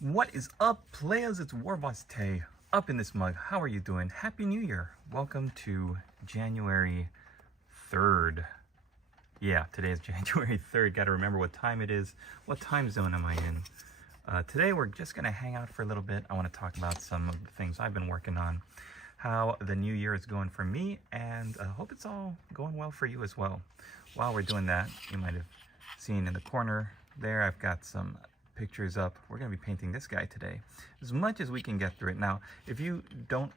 What is up, players? It's Warboss Tay up in this mug. How are you doing? Happy New Year. Welcome to January 3rd. Yeah, today is January 3rd. Got to remember what time it is. What time zone am I in? Today we're just going to hang out for a little bit. I want to talk about some of the things I've been working on, how the new year is going for me, and I hope it's all going well for you as well. While we're doing that, you might have seen in the corner there, I've got some pictures up. We're going to be painting this guy today, as much as we can get through it. Now, if you don't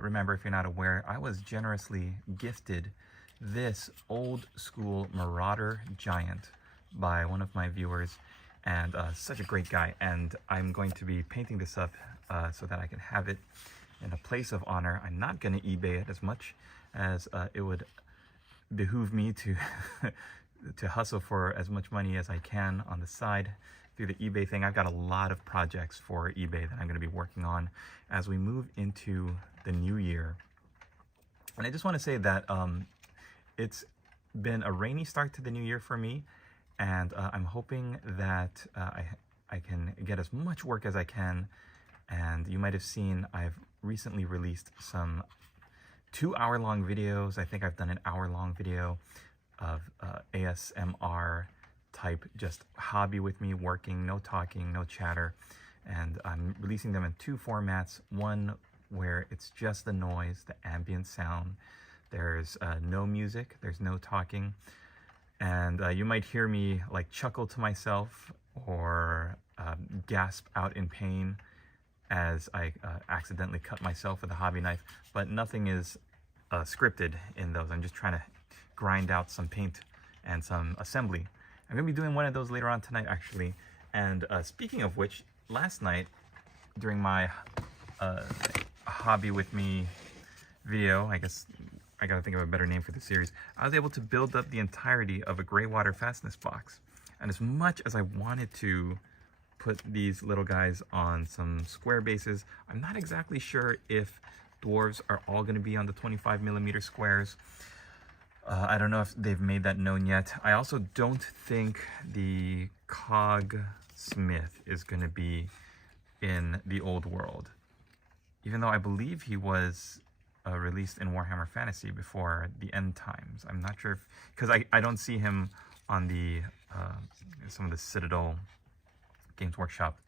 remember, if you're not aware, I was generously gifted this old school Marauder giant by one of my viewers, and such a great guy. And I'm going to be painting this up so that I can have it in a place of honor. I'm not going to eBay it as much as it would behoove me to to hustle for as much money as I can on the side through the eBay thing. I've got a lot of projects for eBay that I'm going to be working on as we move into the new year. And I just want to say that it's been a rainy start to the new year for me, and I'm hoping that I can get as much work as I can. And you might have seen I've recently released some 2-hour-long videos. I think I've done an hour-long video of ASMR type, just hobby with me working, no talking, no chatter. And I'm releasing them in 2 formats. One where it's just the noise, the ambient sound. There's no music, there's no talking. And you might hear me like chuckle to myself or gasp out in pain as I accidentally cut myself with a hobby knife, but nothing is scripted in those. I'm just trying to grind out some paint and some assembly. I'm gonna be doing one of those later on tonight, actually. And speaking of which, last night during my hobby with me video, I guess I gotta think of a better name for the series, I was able to build up the entirety of a gray water fastness box. And as much as I wanted to put these little guys on some square bases, I'm not exactly sure if dwarves are all going to be on the 25mm squares. I don't know if they've made that known yet. I also don't think the Cog Smith is going to be in the old world, even though I believe he was released in Warhammer Fantasy before the end times. I'm not sure if, because I don't see him on the some of the Citadel Games Workshop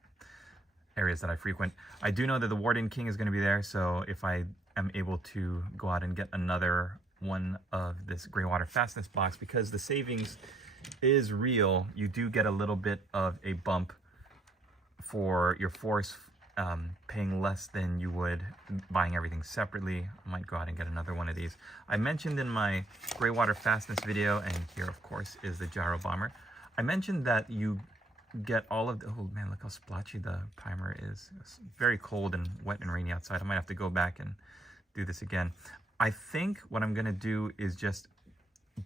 areas that I frequent. I do know that the Warden King is going to be there, so if I am able to go out and get another one of this gray water fastness box, because the savings is real, you do get a little bit of a bump for your force, paying less than you would buying everything separately. I might go out and get another one of these. I mentioned in my gray water fastness video, and here of course is the gyro bomber, I mentioned that you get all of the, oh man, look how splotchy the primer is. It's very cold and wet and rainy outside. I might have to go back and do this again. I think what I'm gonna do is just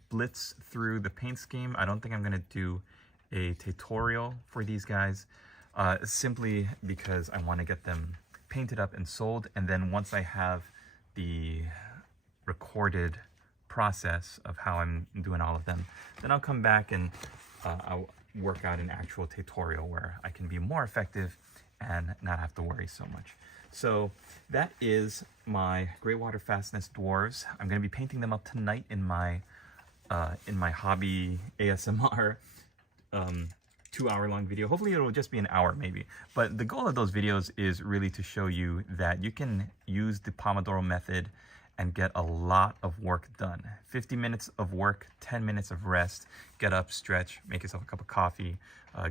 blitz through the paint scheme. I don't think I'm gonna do a tutorial for these guys, simply because I want to get them painted up and sold. And then once I have the recorded process of how I'm doing all of them, then I'll come back and I'll work out an actual tutorial where I can be more effective and not have to worry so much. So that is my gray water fastness dwarves. I'm going to be painting them up tonight in my hobby ASMR 2-hour-long video. Hopefully it'll just be an hour maybe. But the goal of those videos is really to show you that you can use the Pomodoro method and get a lot of work done. 50 minutes of work, 10 minutes of rest, get up, stretch, make yourself a cup of coffee,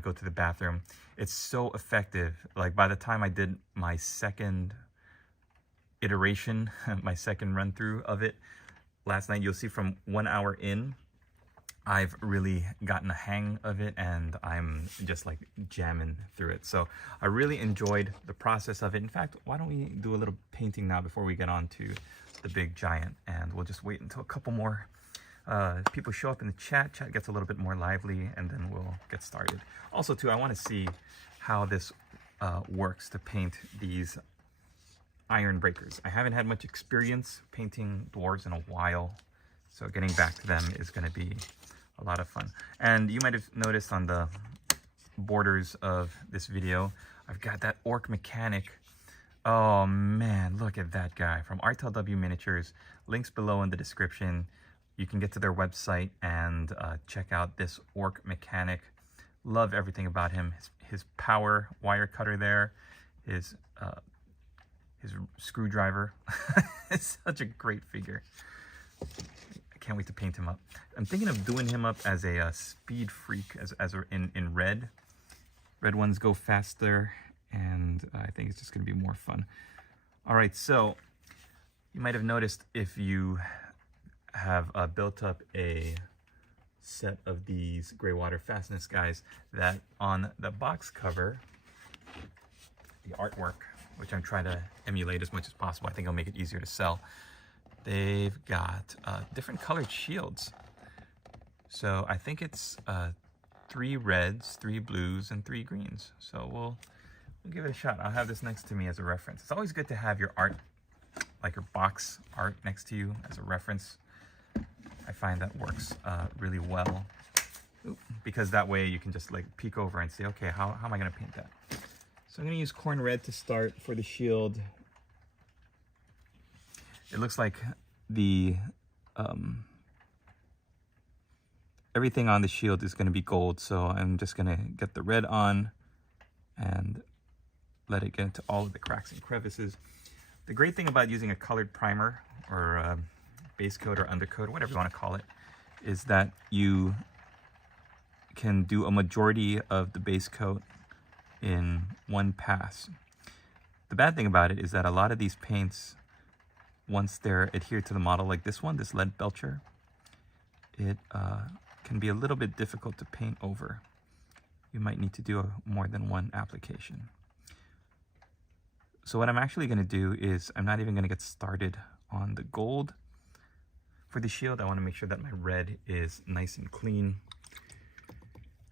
go to the bathroom. It's so effective. Like by the time I did my second iteration, my second run through of it last night, you'll see from 1 hour in, I've really gotten a hang of it and I'm just like jamming through it. So I really enjoyed the process of it. In fact, why don't we do a little painting now before we get on to the big giant, and we'll just wait until a couple more people show up in the chat. Chat gets a little bit more lively, and then we'll get started. Also too, I want to see how this works to paint these iron breakers. I haven't had much experience painting dwarves in a while, so getting back to them is going to be a lot of fun. And you might have noticed on the borders of this video. I've got that orc mechanic. Oh man, look at that guy from Artel W Miniatures. Links below in the description. You can get to their website and check out this orc mechanic. Love everything about him. His power wire cutter there, his screwdriver. It's such a great figure. I can't wait to paint him up. I'm thinking of doing him up as a speed freak, in red. Red ones go faster, and I think it's just going to be more fun. All right, so you might have noticed if you have built up a set of these gray water fastness guys that on the box cover, the artwork, which I'm trying to emulate as much as possible, I think it'll make it easier to sell. They've got different colored shields. So I think it's 3 reds, 3 blues, and 3 greens. So we'll give it a shot. I'll have this next to me as a reference. It's always good to have your art, like your box art next to you as a reference. I find that works really well. Because that way you can just like peek over and say, okay, how am I gonna paint that? So I'm gonna use corn red to start for the shield. It looks like the everything on the shield is going to be gold, so I'm just going to get the red on and let it get into all of the cracks and crevices. The great thing about using a colored primer or base coat or undercoat, or whatever you want to call it, is that you can do a majority of the base coat in one pass. The bad thing about it is that a lot of these paints, once they're adhered to the model, like this one, this lead belcher, it can be a little bit difficult to paint over. You might need to do more than one application. So what I'm actually going to do is I'm not even going to get started on the gold. For the shield, I want to make sure that my red is nice and clean.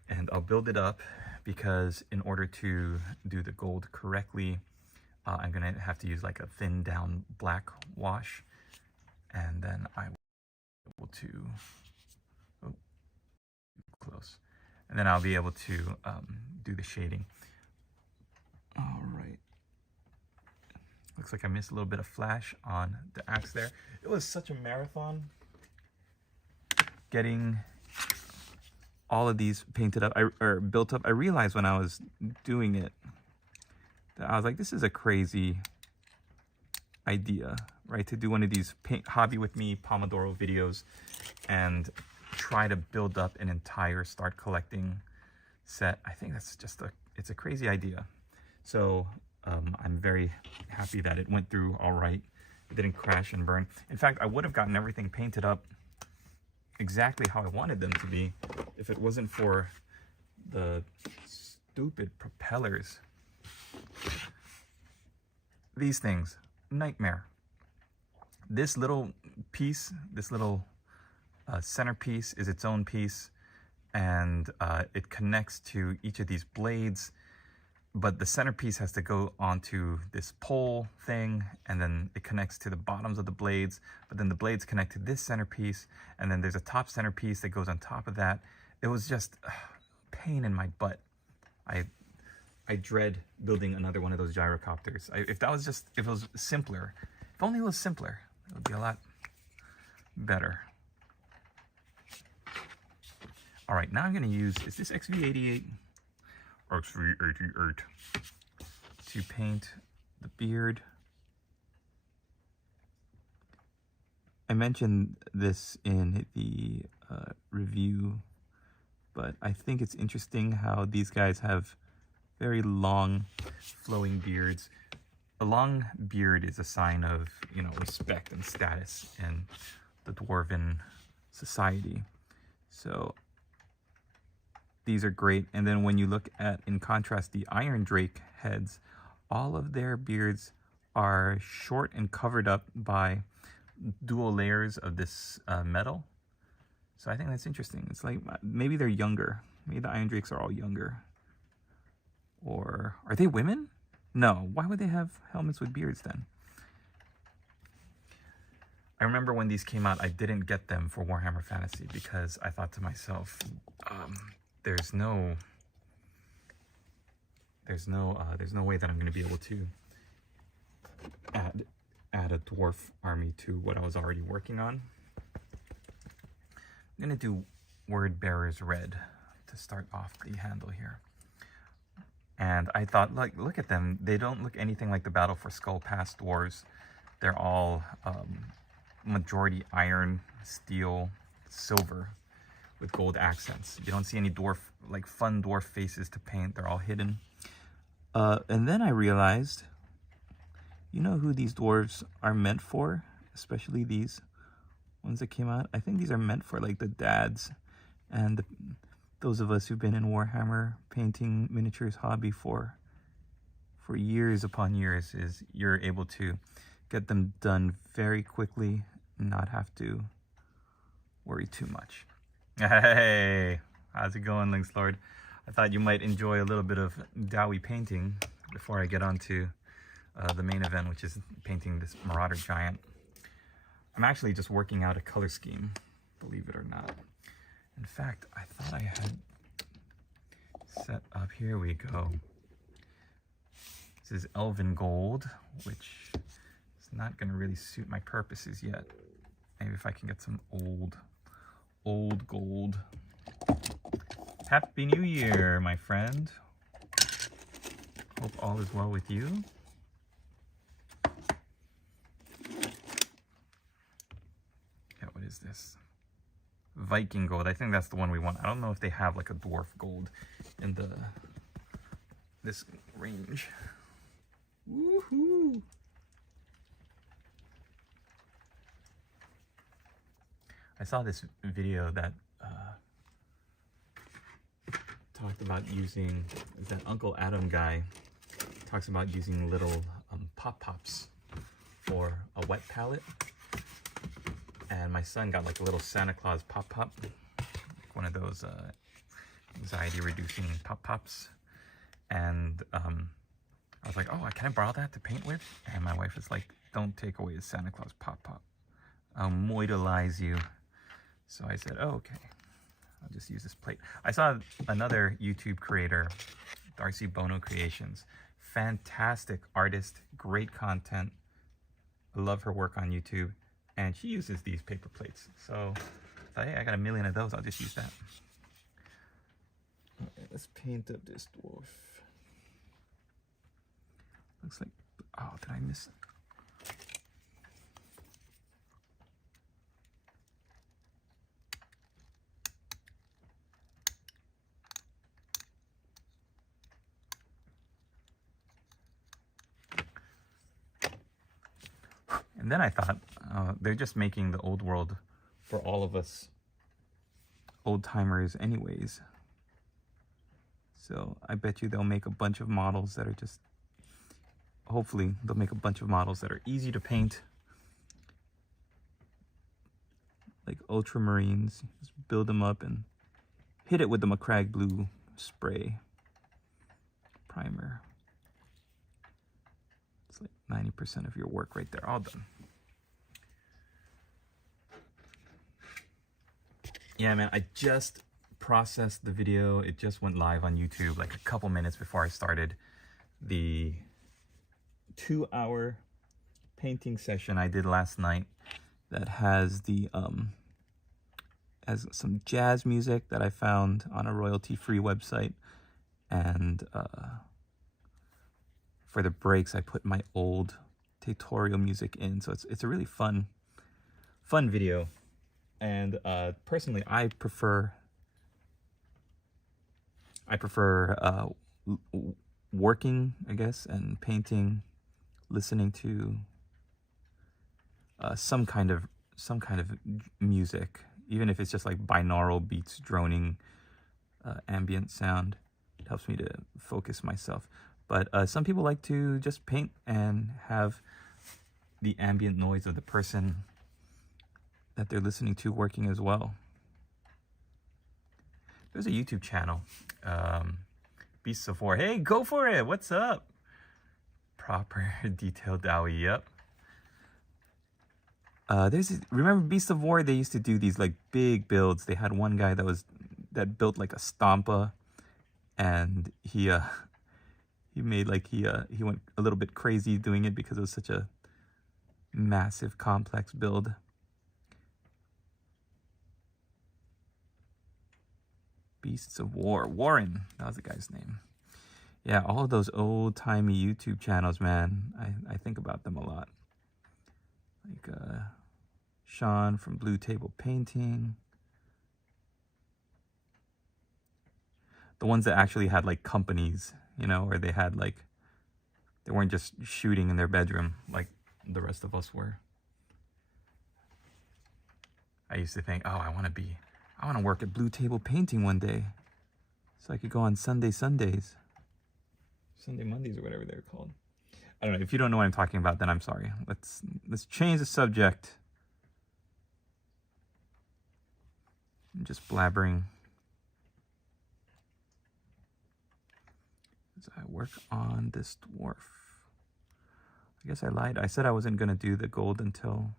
And I'll build it up because in order to do the gold correctly, I'm going to have to use like a thin down black wash, and then I will be able to, close, and then I'll be able to do the shading. All right. Looks like I missed a little bit of flash on the axe there. It was such a marathon getting all of these painted up, or built up. I realized when I was doing it, I was like, this is a crazy idea, right? To do one of these hobby with me Pomodoro videos and try to build up an entire start collecting set. I think that's just it's a crazy idea. So I'm very happy that it went through all right. It didn't crash and burn. In fact, I would have gotten everything painted up exactly how I wanted them to be if it wasn't for the stupid propellers. These things, nightmare. This little piece, this little centerpiece is its own piece, and it connects to each of these blades, but the centerpiece has to go onto this pole thing, and then it connects to the bottoms of the blades, but then the blades connect to this centerpiece, and then there's a top centerpiece that goes on top of that. It was just pain in my butt. I dread building another one of those gyrocopters. If it was simpler, if only it was simpler, it would be a lot better. All right, now I'm gonna use, is this XV88? XV88 to paint the beard. I mentioned this in the review, but I think it's interesting how these guys have very long flowing beards. A long beard is a sign of, you know, respect and status in the dwarven society. So these are great. And then when you look at, in contrast, the Iron Drake heads, all of their beards are short and covered up by dual layers of this metal. So I think that's interesting. It's like, maybe they're younger. Maybe the Iron Drakes are all younger. Or are they women? No. Why would they have helmets with beards then? I remember when these came out, I didn't get them for Warhammer Fantasy because I thought to myself, there's no there's no way that I'm going to be able to add a dwarf army to what I was already working on. I'm going to do Word Bearers Red to start off the handle here. And I thought, like, look at them. They don't look anything like the Battle for Skull Pass dwarves. They're all majority iron, steel, silver with gold accents. You don't see any dwarf, like fun dwarf faces to paint. They're all hidden. And then I realized, you know who these dwarves are meant for? Especially these ones that came out. I think these are meant for like the dads and those of us who've been in Warhammer painting miniatures hobby for years upon years. Is you're able to get them done very quickly and not have to worry too much. Hey, how's it going, Lynx Lord? I thought you might enjoy a little bit of Dowie painting before I get on to the main event, which is painting this Marauder giant. I'm actually just working out a color scheme, believe it or not. In fact, I thought I had set up, here we go. This is Elven Gold, which is not going to really suit my purposes yet. Maybe if I can get some old gold. Happy New Year, my friend. Hope all is well with you. Yeah, what is this? Viking gold. I think that's the one we want. I don't know if they have like a dwarf gold in this range. Woohoo! I saw this video that talked about using, that Uncle Adam guy talks about using little pop-pops for a wet palette. And my son got like a little Santa Claus pop-pop, one of those anxiety-reducing pop-pops. And I was like, oh, can I borrow that to paint with? And my wife was like, don't take away the Santa Claus pop-pop. I'll moidalize you. So I said, oh, okay, I'll just use this plate. I saw another YouTube creator, Darcy Bono Creations. Fantastic artist, great content. I love her work on YouTube. And she uses these paper plates. So I thought, hey, I got a million of those. I'll just use that. All right, let's paint up this dwarf. Looks like, oh, did I miss it? And then I thought, they're just making the old world for all of us old timers anyways. So I bet you they'll make a bunch of models that are just, hopefully they'll make a bunch of models that are easy to paint. Like ultramarines, just build them up and hit it with the Macragge Blue spray primer. It's like 90% of your work right there, all done. Yeah, man, I just processed the video. It just went live on YouTube like a couple minutes before I started the 2-hour painting session I did last night that has the has some jazz music that I found on a royalty-free website, and for the breaks I put my old tutorial music in, so it's a really fun video. And personally, I prefer working, I guess, and painting, listening to some kind of music, even if it's just like binaural beats, droning, ambient sound. It helps me to focus myself. But some people like to just paint and have the ambient noise of the person that they're listening to working as well. There's a YouTube channel, Beasts of War. Hey, go for it! What's up? Proper detailed Dowie, yep. Remember Beasts of War? They used to do these like big builds. They had one guy that built like a Stampa, and he He made like he went a little bit crazy doing it because it was such a massive, complex build. Beasts of War. Warren, that was the guy's name. Yeah, all of those old-timey YouTube channels, man. I think about them a lot. Like Sean from Blue Table Painting. The ones that actually had like companies, you know, or they had like, they weren't just shooting in their bedroom like the rest of us were. I used to think, oh, I want to work at Blue Table Painting one day, so I could go on Sunday Mondays or whatever they're called. I don't know. If you don't know what I'm talking about, then I'm sorry. Let's change the subject. I'm just blabbering as I work on this dwarf. I guess I lied. I said I wasn't gonna do the gold until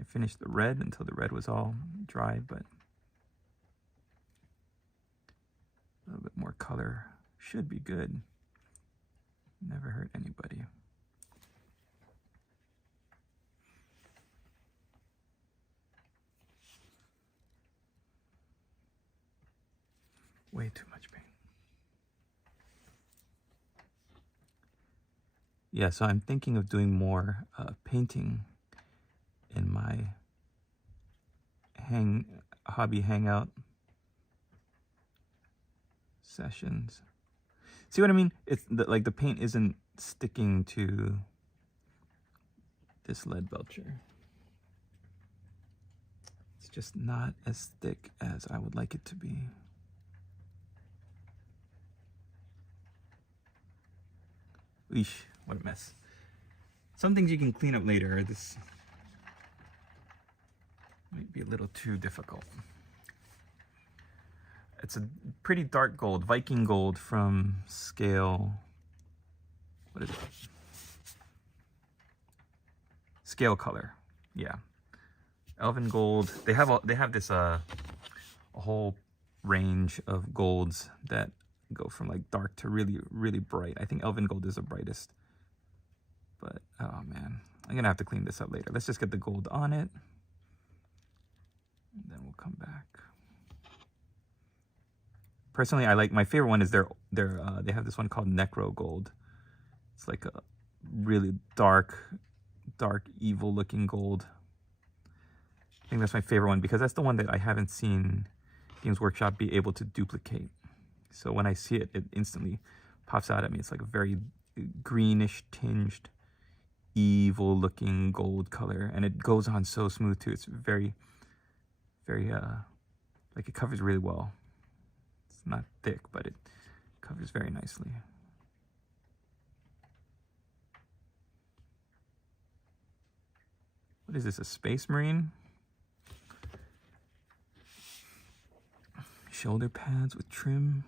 I finished the red, until the red was all dry, but a little bit more color should be good. Never hurt anybody. Way too much paint. Yeah, so I'm thinking of doing more painting in my hobby hangout sessions. See what I mean? It's like the paint isn't sticking to this lead belcher. It's just not as thick as I would like it to be. Eesh, what a mess. Some things you can clean up later. This might be a little too difficult. It's a pretty dark gold, Viking gold from Scale. What is it? Scale Color. Yeah. Elven gold. They have this a whole range of golds that go from like dark to really, really bright. I think Elven gold is the brightest. But oh man, I'm gonna have to clean this up later. Let's just get the gold on it, and then we'll come back. Personally, I like, my favorite one is they have this one called Necro Gold. It's like a really dark, evil looking gold. I think that's my favorite one because that's the one that I haven't seen Games Workshop be able to duplicate. So when I see it, it instantly pops out at me. It's like a very greenish tinged, evil looking gold color, and it goes on so smooth too. It's very, very like it covers really well. It's not thick, but it covers very nicely. What is this, a Space Marine? Shoulder pads with trim.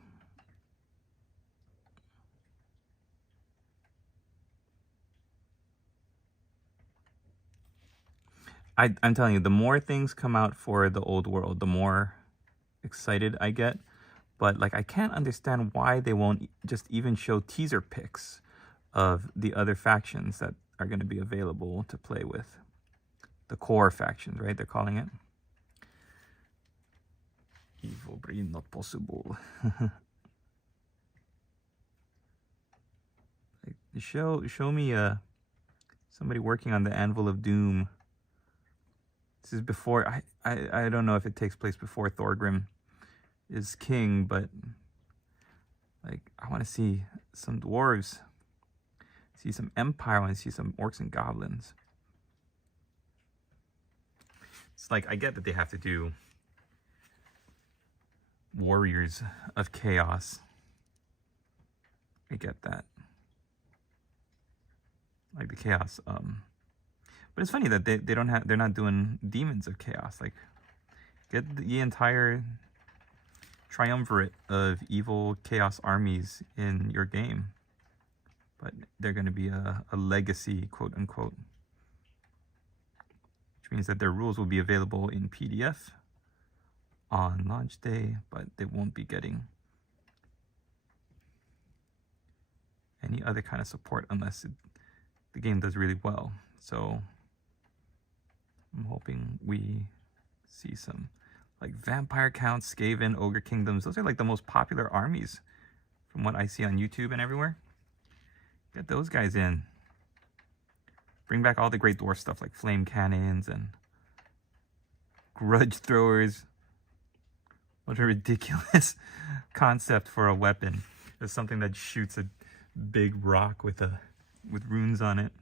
I'm telling you, the more things come out for the old world, the more excited I get. But like, I can't understand why they won't just even show teaser pics of the other factions that are going to be available to play with. The core factions, right? They're calling it. Evil brain not possible. Like, show me somebody working on the Anvil of Doom. This is before, I don't know if it takes place before Thorgrim is king, but like, I want to see some dwarves, see some empire, I want to see some orcs and goblins. It's like, I get that they have to do warriors of chaos. I get that. Like the chaos, but it's funny that they're not doing demons of chaos. Like, get the entire triumvirate of evil chaos armies in your game, but they're going to be a legacy, quote unquote, which means that their rules will be available in PDF on launch day, but they won't be getting any other kind of support unless the game does really well. So I'm hoping we see some like Vampire Counts, Skaven, Ogre Kingdoms. Those are like the most popular armies from what I see on YouTube and everywhere. Get those guys in. Bring back all the Great Dwarf stuff like flame cannons and grudge throwers. What a ridiculous concept for a weapon. It's something that shoots a big rock with runes on it.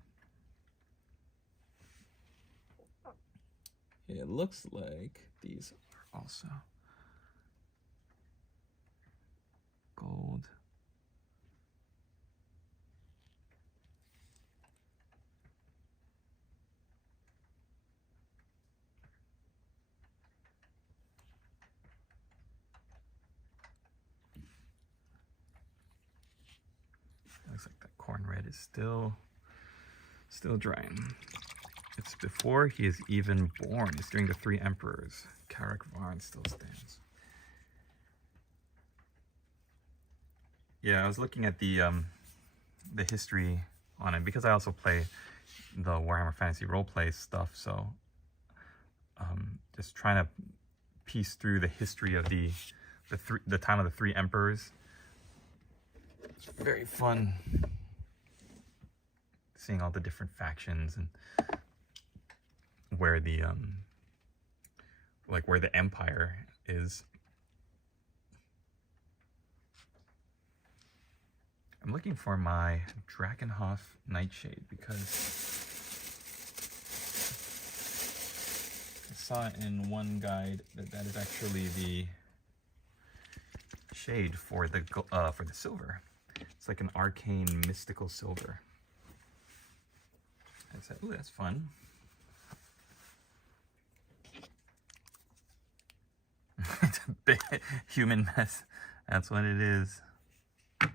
It looks like these are also gold. Looks like that corn red is still drying. It's before he is even born. It's during the Three Emperors. Carrick Varn still stands. Yeah, I was looking at the history on it because I also play the Warhammer Fantasy Roleplay stuff. So just trying to piece through the history of the time of the Three Emperors. It's very fun seeing all the different factions and where the where the empire is. I'm looking for my Drakenhof Nightshade because I saw in one guide that is actually the shade for the silver. It's like an arcane mystical silver. I said, ooh, that's fun. It's a big human mess. That's what it is. All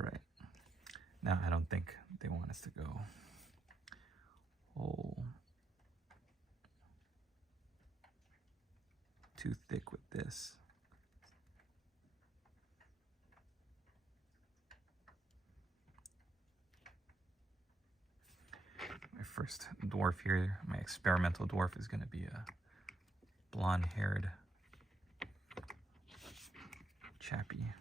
right. Now I don't think they want us to go whole too thick with this. My first dwarf here, my experimental dwarf, is going to be a blonde-haired chappie.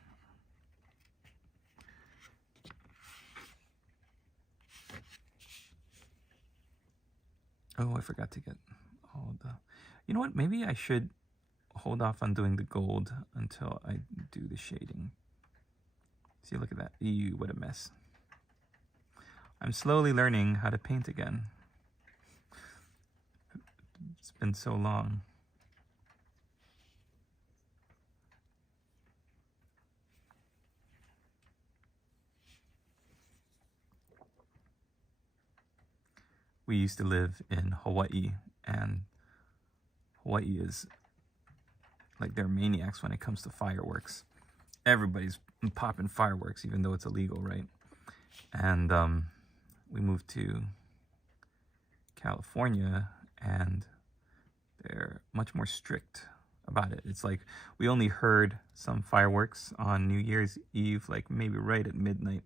Oh, I forgot to get all the... You know what? Maybe I should hold off on doing the gold until I do the shading. See, look at that. Ew, what a mess. I'm slowly learning how to paint again. It's been so long. We used to live in Hawaii, and Hawaii is like, they're maniacs when it comes to fireworks. Everybody's popping fireworks, even though it's illegal, right? And we moved to California, and they're much more strict about it. It's like we only heard some fireworks on New Year's Eve, like maybe right at midnight.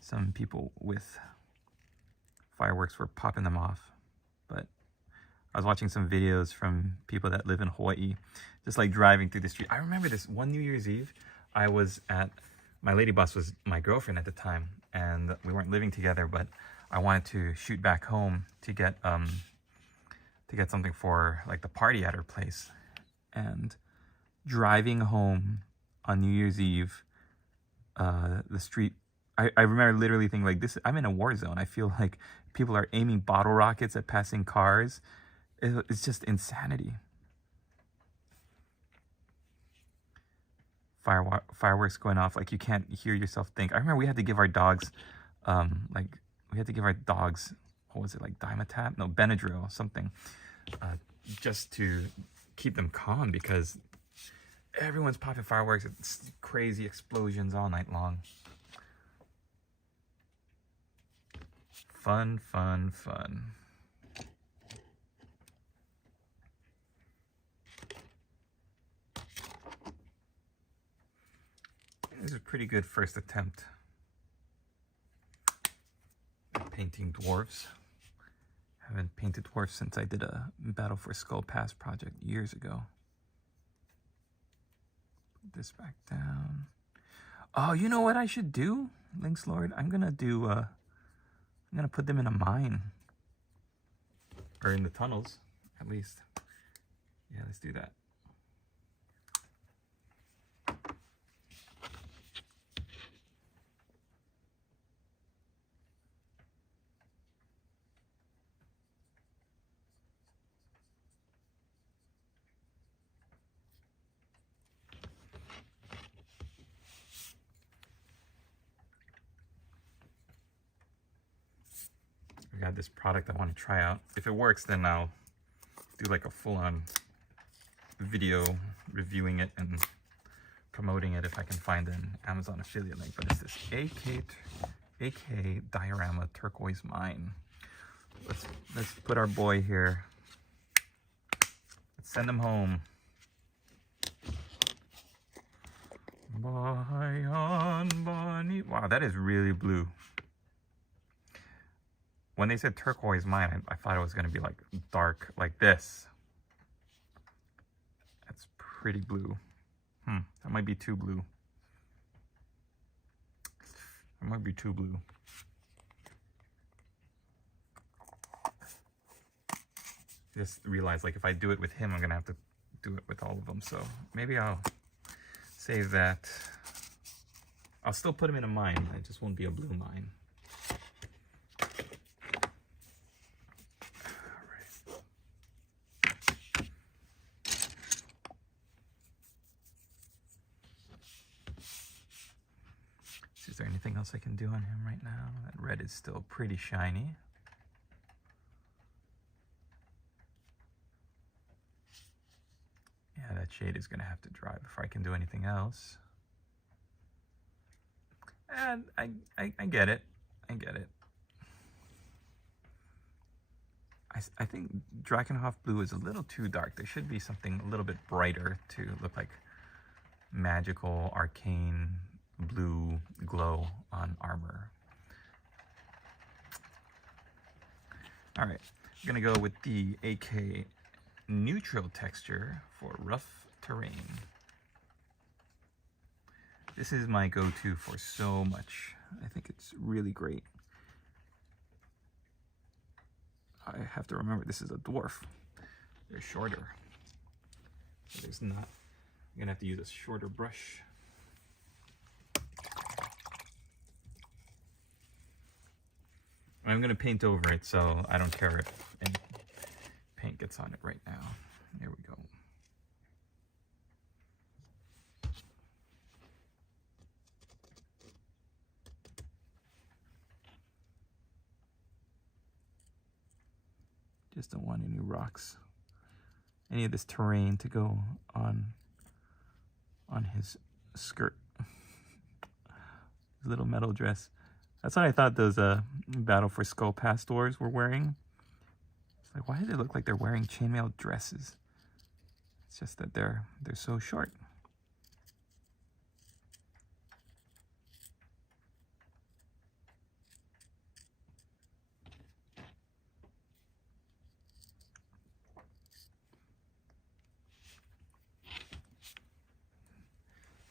Some people with fireworks were popping them off. But I was watching some videos from people that live in Hawaii, just like driving through the street. I remember this one New Year's Eve, I was at, my lady boss was my girlfriend at the time, and we weren't living together, but I wanted to shoot back home to get something for like the party at her place. And driving home on New Year's Eve, the street, I remember literally thinking, like, this, I'm in a war zone. I feel like people are aiming bottle rockets at passing cars. It's just insanity. Fireworks going off, like you can't hear yourself think. I remember we had to give our dogs, what was it, like Dimetap? No, Benadryl, something, just to keep them calm, because everyone's popping fireworks. It's crazy explosions all night long. Fun, fun, fun. This is a pretty good first attempt at painting dwarves. Haven't painted dwarves since I did a Battle for Skull Pass project years ago. Put this back down. Oh, you know what I should do, Lynx Lord? I'm gonna put them in a mine. Or in the tunnels, at least. Yeah, let's do that. I got this product I want to try out. If it works, then I'll do like a full-on video reviewing it and promoting it if I can find an Amazon affiliate link. But it's this AK diorama turquoise mine. Let's put our boy here. Let's send him home. Bye on Bonnie. Wow, that is really blue. When they said turquoise mine, I thought it was going to be like dark, like this. That's pretty blue. That might be too blue. That might be too blue. I just realized, like, if I do it with him, I'm going to have to do it with all of them. So maybe I'll save that. I'll still put him in a mine. It just won't be a blue mine. Is there anything else I can do on him right now? That red is still pretty shiny. Yeah, that shade is going to have to dry before I can do anything else. And I get it. I get it. I think Drakenhof blue is a little too dark. There should be something a little bit brighter to look like magical, arcane blue glow on armor. All right, I'm gonna go with the AK neutral texture for rough terrain. This is my go-to for so much. I think it's really great. I have to remember this is a dwarf. They're shorter. So there's not. I'm gonna have to use a shorter brush. I'm going to paint over it, so I don't care if any paint gets on it right now. Here we go. Just don't want any rocks, any of this terrain to go on his skirt. His little metal dress. That's what I thought those Battle for Skull Pass dwarves were wearing. It's like, why do they look like they're wearing chainmail dresses? It's just that they're so short.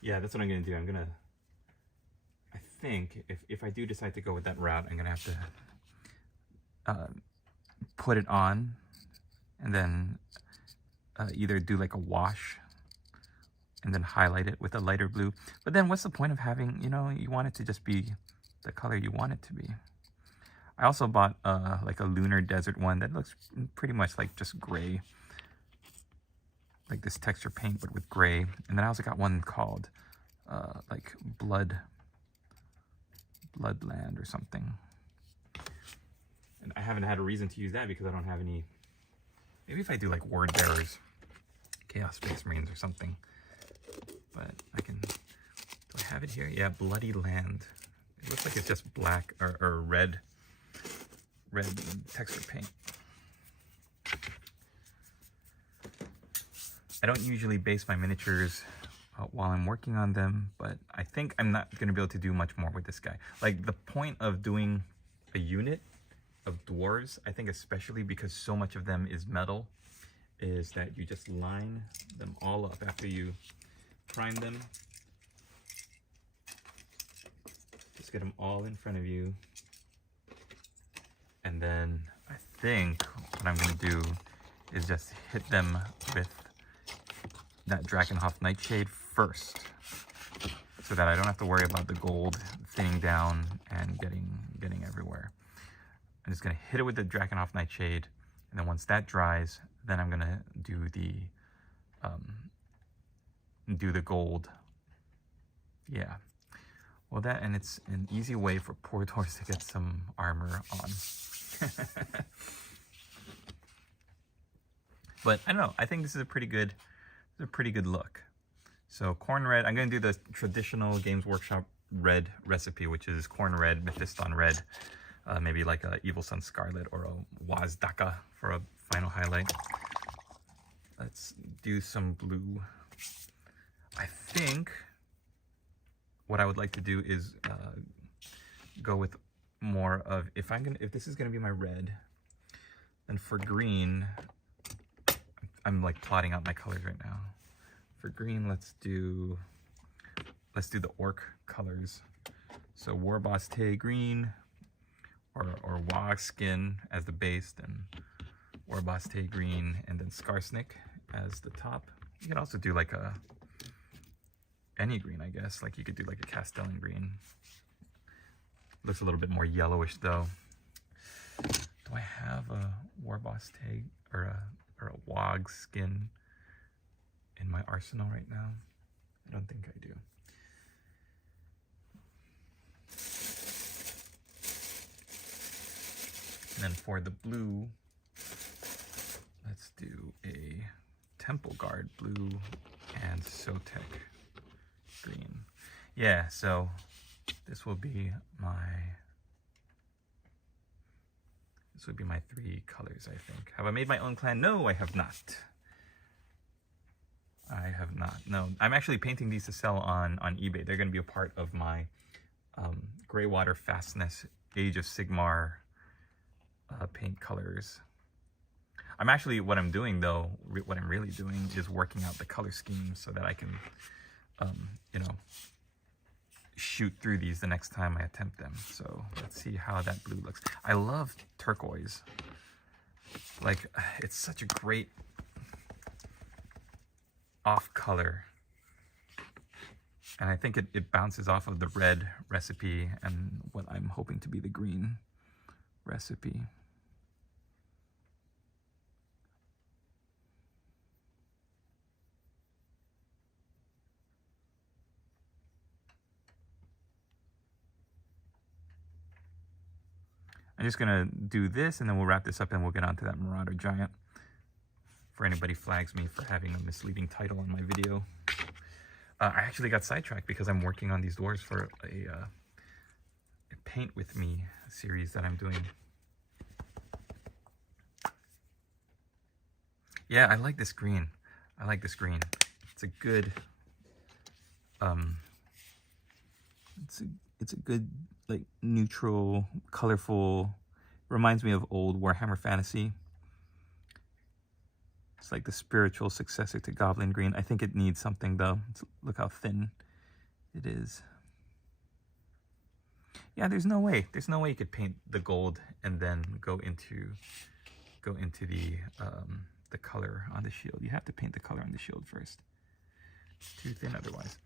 Yeah, that's what I'm gonna do. I think if I do decide to go with that route, I'm gonna have to put it on and then either do like a wash and then highlight it with a lighter blue. But then what's the point of having, you know, you want it to just be the color you want it to be. I also bought like a lunar desert one that looks pretty much like just gray, like this texture paint but with gray. And then I also got one called like Bloodland or something. And I haven't had a reason to use that because I don't have any. Maybe if I do like Word Bearers, Chaos Space Marines or something. But I can, do I have it here? Yeah, Bloody Land. It looks like it's just black or red texture paint. I don't usually base my miniatures while I'm working on them, but I think I'm not going to be able to do much more with this guy. Like, the point of doing a unit of dwarves, I think especially because so much of them is metal, is that you just line them all up after you prime them. Just get them all in front of you. And then I think what I'm going to do is just hit them with that Drakenhof Nightshade first, so that I don't have to worry about the gold thinning down and getting everywhere. I'm just going to hit it with the Drakenhof Nightshade, and then once that dries, then I'm going to do the gold. Yeah. Well, that, and it's an easy way for poor dwarves to get some armor on. But I don't know, I think this is a pretty good look. So corn red, I'm going to do the traditional Games Workshop red recipe, which is corn red, Mephiston red, maybe like a Evil Sun Scarlet or a Wazdaka for a final highlight. Let's do some blue. I think what I would like to do is go with more of, if this is gonna be my red, then for green, I'm like plotting out my colors right now. For green, let's do the orc colors. So Warboss Tay green, or Wog skin as the base, then Warboss Tay green, and then Skarsnik as the top. You can also do like any green, I guess. Like you could do like a Castellan green. Looks a little bit more yellowish though. Do I have a Warboss Tay or a Wog skin in my arsenal right now? I don't think I do. And then for the blue, let's do a Temple Guard blue and Sotek green. Yeah, so this will be my three colors, I think. Have I made my own clan? No, I have not. I have not. No, I'm actually painting these to sell on eBay. They're going to be a part of my Greywater Fastness Age of Sigmar paint colors. I'm actually, what I'm doing though, what I'm really doing is working out the color scheme so that I can, you know, shoot through these the next time I attempt them. So let's see how that blue looks. I love turquoise. Like, it's such a great off color. And I think it bounces off of the red recipe and what I'm hoping to be the green recipe. I'm just gonna do this and then we'll wrap this up and we'll get on to that Marauder Giant. For anybody flags me for having a misleading title on my video. I actually got sidetracked because I'm working on these dwarves for a Paint With Me series that I'm doing. Yeah, I like this green. I like this green. It's a good, it's a good, like, neutral, colorful, reminds me of old Warhammer Fantasy. It's like the spiritual successor to Goblin Green. I think it needs something though. Look how thin it is. Yeah, there's no way you could paint the gold and then go into the color on the shield. You have to paint the color on the shield first. It's too thin otherwise.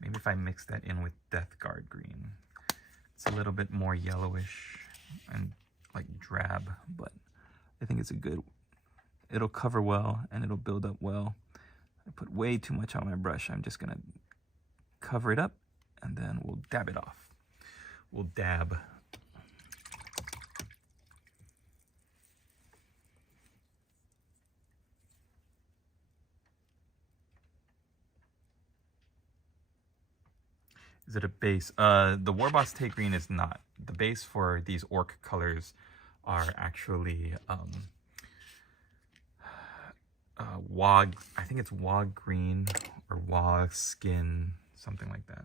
Maybe if I mix that in with Death Guard green. It's a little bit more yellowish and like drab, but I think it's a good, it'll cover well and it'll build up well. I put way too much on my brush. I'm just gonna cover it up and then we'll dab it off. We'll dab. Is it a base? The Warboss Tay Green is not. The base for these orc colors are actually wog, I think it's wog green or wog skin, something like that.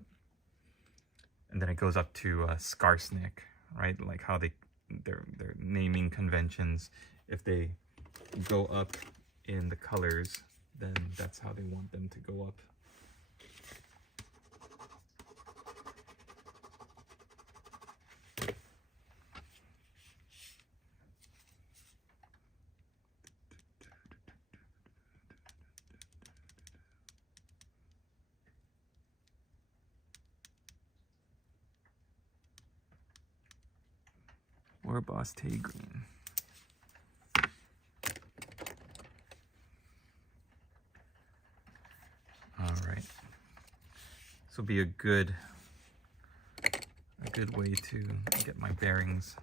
And then it goes up to Skarsnik, right? Like how their naming conventions, if they go up in the colors, then that's how they want them to go up. War Boss Tay Green. All right. This will be a good way to get my bearings.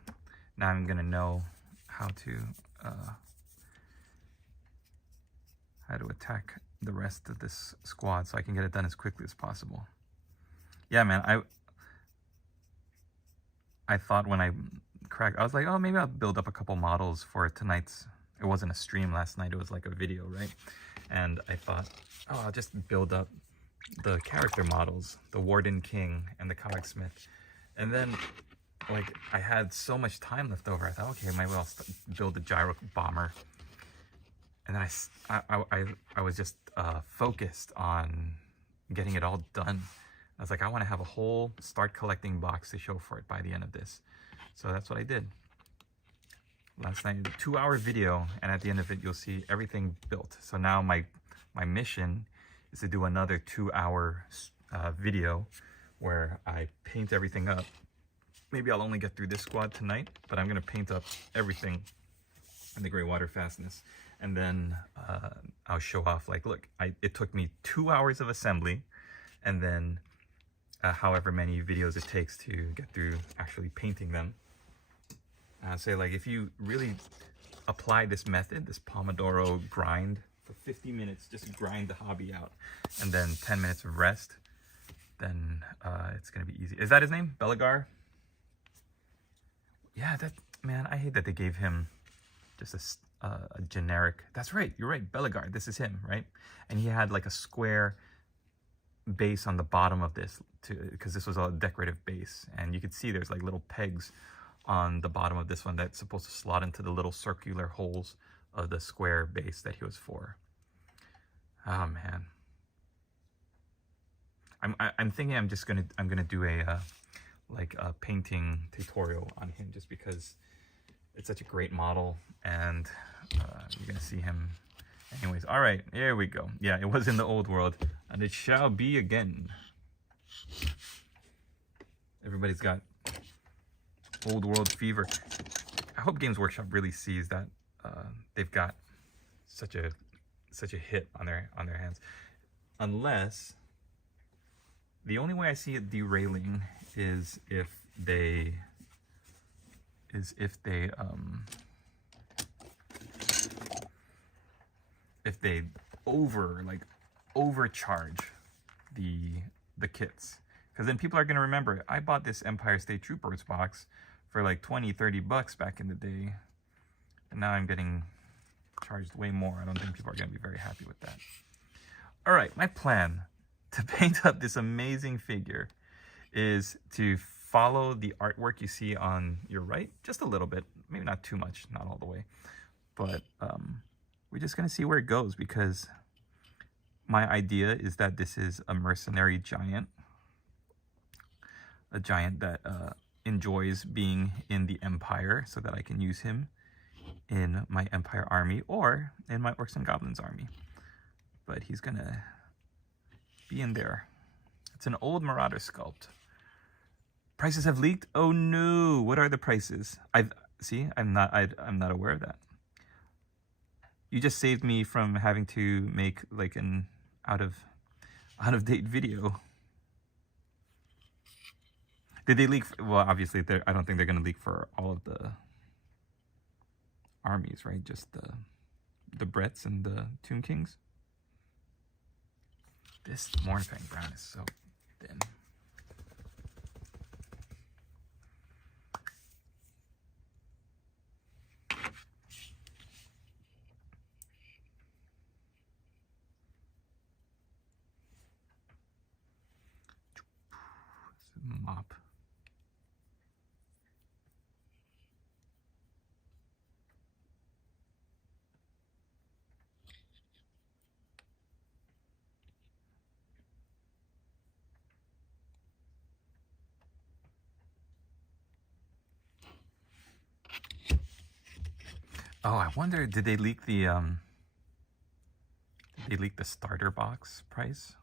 Now I'm gonna know how to attack the rest of this squad so I can get it done as quickly as possible. Yeah, man, I thought when I cracked, I was like, oh, maybe I'll build up a couple models for tonight's, it wasn't a stream last night, it was like a video, right? And I thought, oh, I'll just build up the character models, the Warden King and the Cogsmith. And then, like, I had so much time left over, I thought, okay, maybe I'll build the Gyro Bomber. And then I was just focused on getting it all done. I was like, I want to have a whole start collecting box to show for it by the end of this. So that's what I did. Last night, 2-hour video, and at the end of it, you'll see everything built. So now my mission is to do another 2-hour video where I paint everything up. Maybe I'll only get through this squad tonight, but I'm gonna paint up everything in the gray water fastness. And then I'll show off, like, look, it took me 2 hours of assembly, and then however many videos it takes to get through actually painting them. Say, like, if you really apply this method, this Pomodoro grind, for 50 minutes, just grind the hobby out, and then 10 minutes of rest, then it's gonna be easy. Is that his name? Belagar? Yeah, that, man, I hate that they gave him just a generic, that's right, you're right, Belagar, this is him, right? And he had like a square base on the bottom of this, because this was a decorative base, and you could see there's like little pegs on the bottom of this one that's supposed to slot into the little circular holes of the square base that he was for. Oh man, I'm thinking I'm gonna do a like a painting tutorial on him, just because it's such a great model, and you're gonna see him anyways. All right, here we go. Yeah, it was in the old world, and it shall be again. Everybody's got old world fever. I hope Games Workshop really sees that they've got such a hit on their hands. Unless the only way I see it derailing is if they overcharge the kits, because then people are going to remember, I bought this Empire State Troopers box for like 20-30 bucks back in the day, and now I'm getting charged way more. I don't think people are going to be very happy with that. All right, my plan to paint up this amazing figure is to follow the artwork you see on your right, just a little bit, maybe not too much, not all the way, but we're just going to see where it goes, because my idea is that this is a mercenary giant, a giant that enjoys being in the Empire, so that I can use him in my Empire army or in my Orcs and Goblins army. But he's gonna be in there. It's an old Marauder sculpt. Prices have leaked? Oh no! What are the prices? I'm not aware of that. You just saved me from having to make like an out of date video. Did they leak? Well, obviously, I don't think they're going to leak for all of the armies, right? Just the Bretts and the Tomb Kings. This Mornfang brown is so thin. mop. Oh, I wonder, did they leak the starter box price?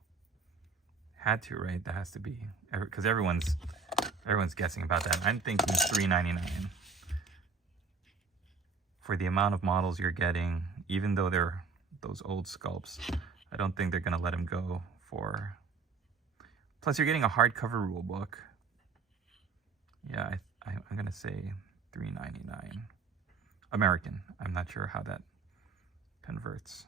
Had to, right? That has to be, because everyone's guessing about that. I'm thinking $3.99 for the amount of models you're getting. Even though they're those old sculpts, I don't think they're gonna let them go for. Plus, you're getting a hardcover rule book. Yeah, I'm gonna say $3.99 American. I'm not sure how that converts.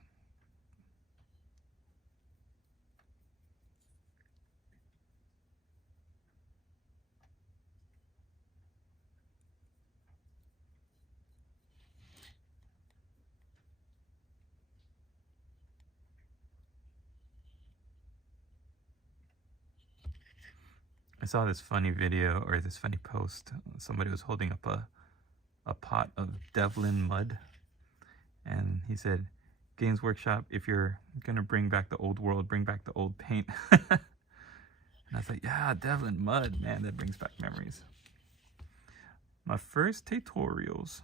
I saw this funny video, or this funny post. Somebody was holding up a pot of Devlin mud, and he said, Games Workshop, if you're gonna bring back the old world, bring back the old paint. And I was like, yeah, Devlin mud, man, that brings back memories. My first tutorials,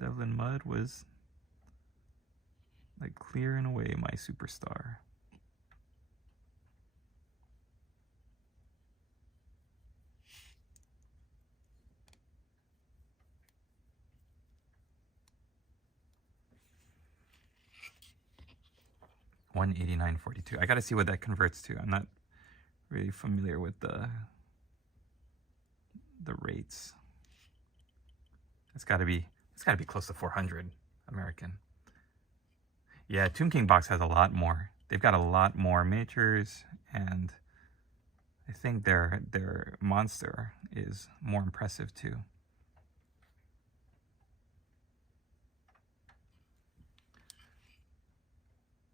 Devlin mud was like clearing away my superstar. $189.42. I gotta see what that converts to. I'm not really familiar with the rates. It's gotta be close to 400 American. Yeah, Tomb King box has a lot more. They've got a lot more miniatures, and I think their monster is more impressive too.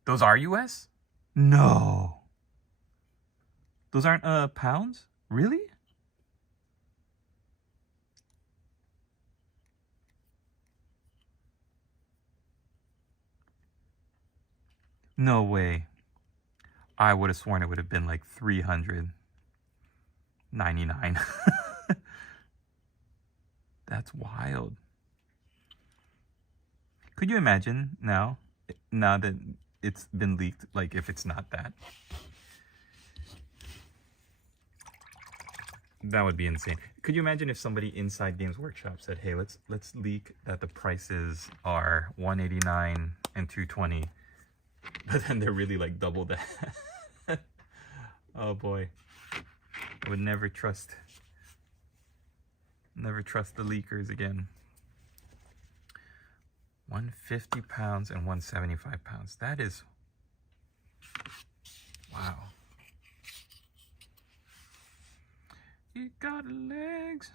Those are US? No. Those aren't pounds? Really? No way. I would have sworn it would have been like $399. That's wild. Could you imagine now that it's been leaked, like if it's not that? That would be insane. Could you imagine if somebody inside Games Workshop said, hey, let's leak that the prices are $189 and $220, but then they're really like double that. Oh boy. I would never trust the leakers again. 150 pounds and 175 pounds. That is, wow. You got legs.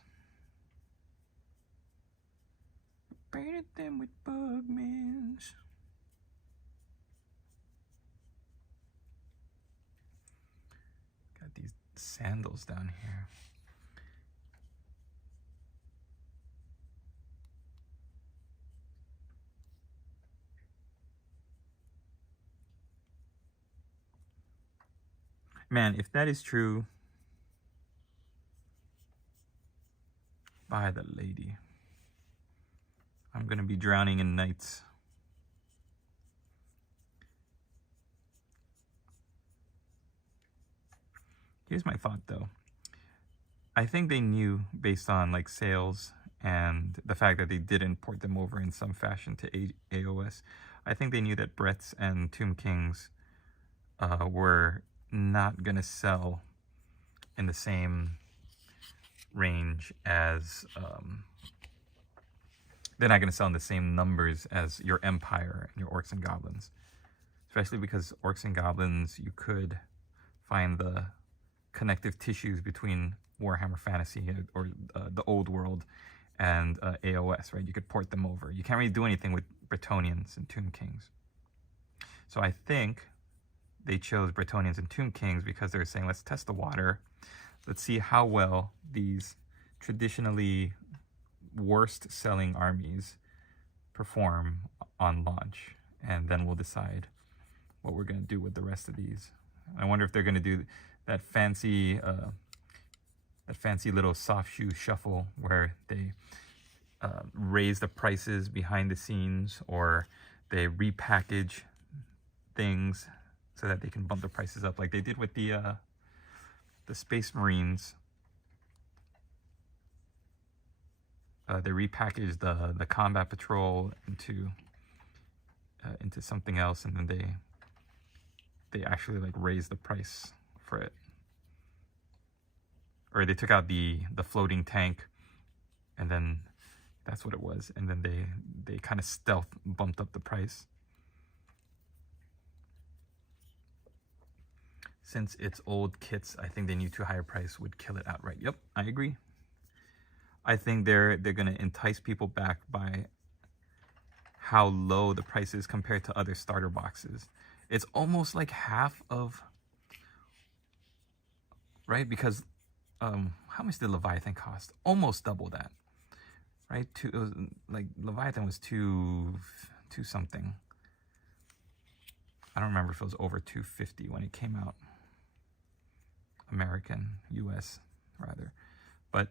Painted them with bug mints. Got these sandals down here. Man, if that is true, by the lady, I'm gonna be drowning in nights. Here's my thought though. I think they knew, based on like sales and the fact that they did import them over in some fashion to AOS, I think they knew that Brett's and Tomb Kings were not gonna sell in the same range as they're not going to sell in the same numbers as your Empire and your Orcs and Goblins, especially because Orcs and Goblins, you could find the connective tissues between Warhammer Fantasy or the old world and AOS, right? You could port them over. You can't really do anything with Bretonnians and Tomb Kings. So I think they chose Bretonnians and Tomb Kings because they're saying, let's test the water. let's see how well these traditionally worst selling armies perform on launch, and then we'll decide what we're going to do with the rest of these. I wonder if they're going to do that fancy little soft shoe shuffle where they raise the prices behind the scenes, or they repackage things so that they can bump the prices up like they did with the Space Marines. They repackaged the combat patrol into something else, and then they actually like raised the price for it. Or they took out the floating tank, and then that's what it was, and then they kind of stealth bumped up the price. Since it's old kits, I think they knew too high a price would kill it outright. Yep, I agree. I think they're gonna entice people back by how low the price is compared to other starter boxes. It's almost like half of, right? Because how much did Leviathan cost? Almost double that, right? It was like Leviathan was two something. I don't remember if it was over 250 when it came out. American, US rather, but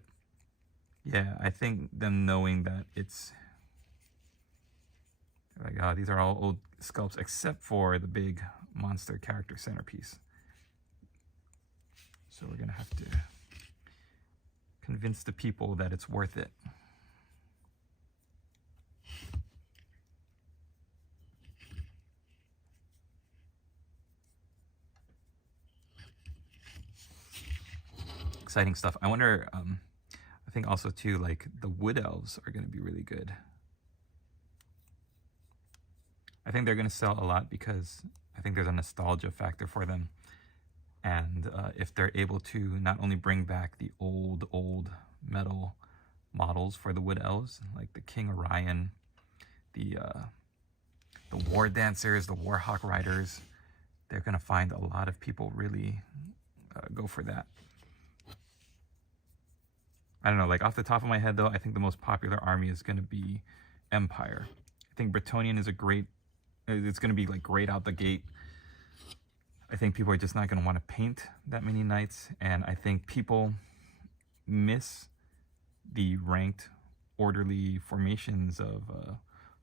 yeah, I think them knowing that it's like, oh, these are all old sculpts except for the big monster character centerpiece. So we're gonna have to convince the people that it's worth it. Exciting stuff. I wonder, I think also too, like the wood elves are going to be really good. I think they're going to sell a lot because I think there's a nostalgia factor for them. And if they're able to not only bring back the old metal models for the wood elves, like the King Orion, the War Dancers, the Warhawk Riders, they're going to find a lot of people really go for that. I don't know, like off the top of my head though, I think the most popular army is going to be Empire. I think Bretonnian is it's going to be like great out the gate. I think people are just not going to want to paint that many knights, and I think people miss the ranked orderly formations of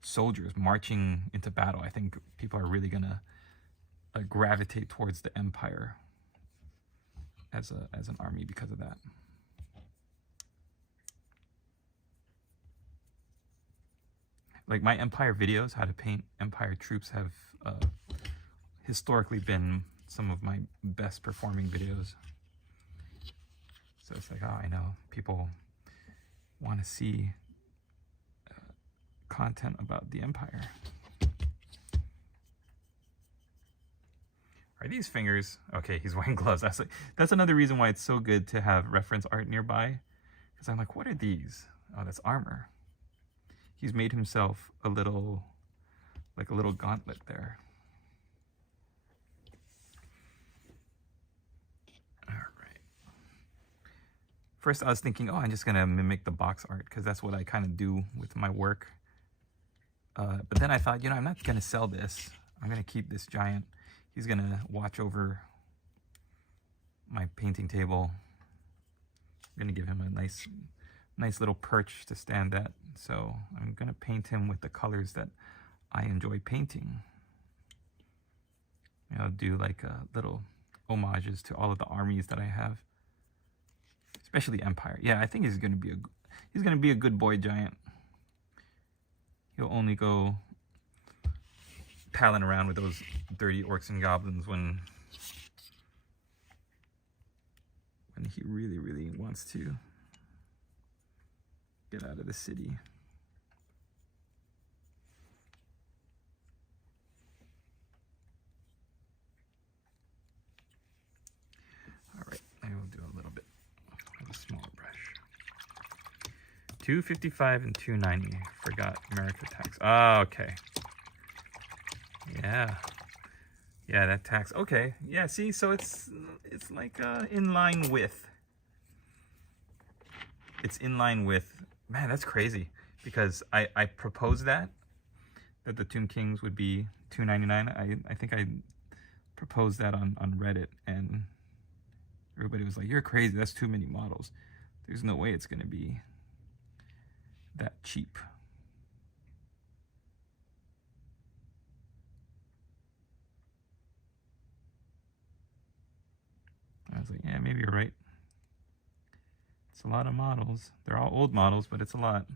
soldiers marching into battle. I think people are really going to gravitate towards the Empire as an army because of that. Like my Empire videos, how to paint Empire troops, have historically been some of my best performing videos. So it's like, oh, I know people want to see content about the Empire. Are these fingers? Okay, he's wearing gloves. That's another reason why it's so good to have reference art nearby. Because I'm like, what are these? Oh, that's armor. He's made himself a little gauntlet there. All right. First I was thinking, oh, I'm just gonna mimic the box art because that's what I kind of do with my work. But then I thought, I'm not gonna sell this. I'm gonna keep this giant. He's gonna watch over my painting table. I'm gonna give him a nice little perch to stand at. So I'm gonna paint him with the colors that I enjoy painting. I'll do like little homages to all of the armies that I have, especially Empire. Yeah, I think he's gonna be a good boy giant. He'll only go palling around with those dirty orcs and goblins when he really wants to get out of the city. All right, I will do a little bit with a smaller brush. 255 and 290. Forgot America tax. Oh, okay. Yeah, that tax. Okay, yeah. See, so it's like in line with it's in line with, man, that's crazy, because I proposed that the Tomb Kings would be $2.99. I think I proposed that on Reddit, and everybody was like, you're crazy, that's too many models. There's no way it's gonna be that cheap. I was like, yeah, maybe you're right. It's a lot of models. They're all old models, but it's a lot.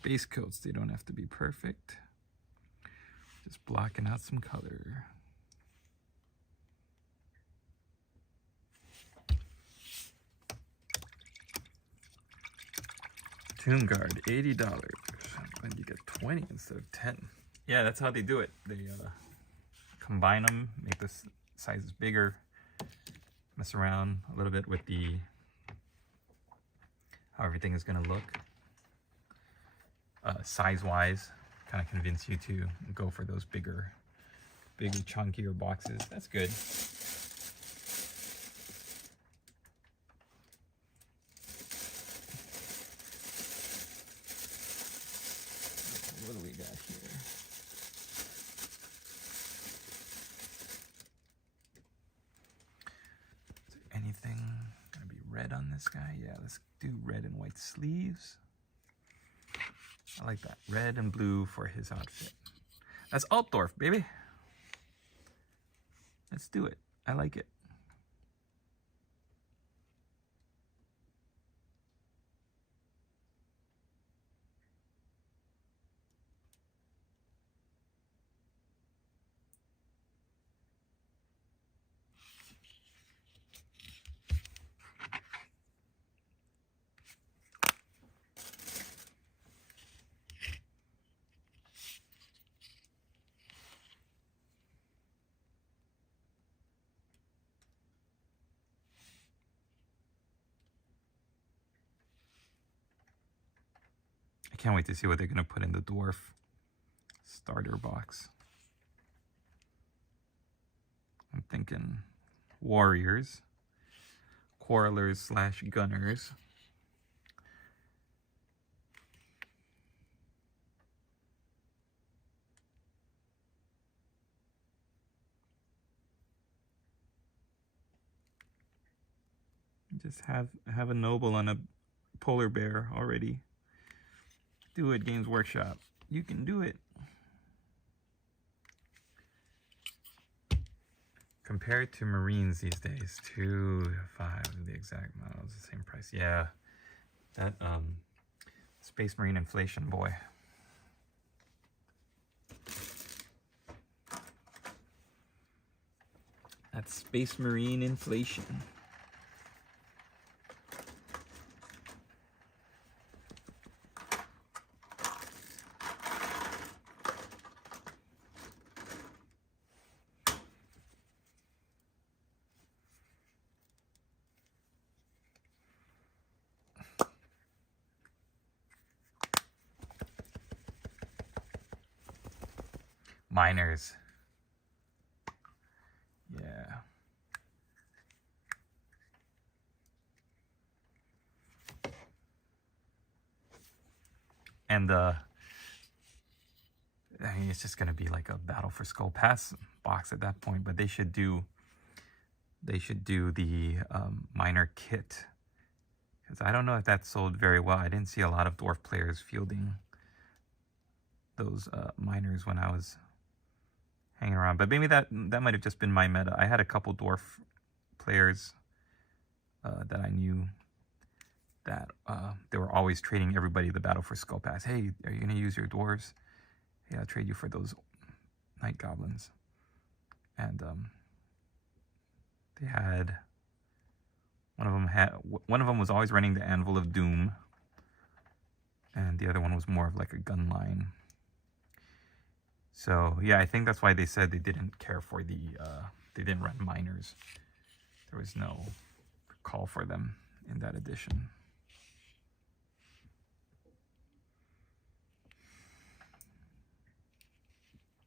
Base coats, they don't have to be perfect. Just blocking out some color. Tomb Guard, $80. And you get 20 instead of 10. Yeah, that's how they do it. They combine them, make the sizes bigger, mess around a little bit with how everything is going to look. Size-wise, kind of convince you to go for those bigger, chunkier boxes. That's good. What do we got here? Is there anything gonna be red on this guy? Yeah, let's do red and white sleeves. I like that. Red and blue for his outfit. That's Altdorf, baby. Let's do it. I like it. I can't wait to see what they're going to put in the dwarf starter box. I'm thinking warriors, quarrelers / gunners. Just have a noble and a polar bear already. Do it, Games Workshop. You can do it. Compared to Marines these days, 2 5, the exact models, the same price. Yeah, that Space Marine inflation, boy. That's Space Marine inflation. Miners. Yeah. And I mean, it's just gonna be like a Battle for Skull Pass box at that point, but they should do the miner kit, because I don't know if that sold very well. I didn't see a lot of dwarf players fielding those miners when I was hanging around, but maybe that might have just been my meta. I had a couple dwarf players that I knew that they were always trading everybody the Battle for Skull Pass. Hey, are you going to use your dwarves? Yeah, I'll trade you for those night goblins. And they had one of them was always running the Anvil of Doom, and the other one was more of like a gun line. So yeah, I think that's why they said they didn't care for the they didn't run miners. There was no call for them in that edition.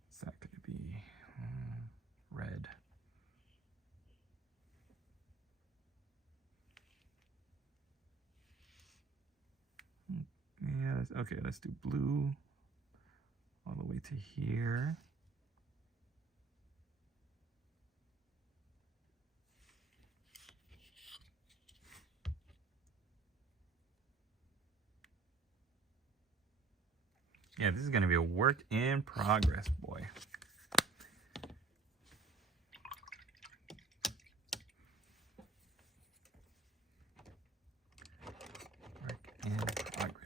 Is that going to be red? Yeah, okay, let's do blue all the way to here. Yeah, this is going to be a work in progress, boy. Work in progress.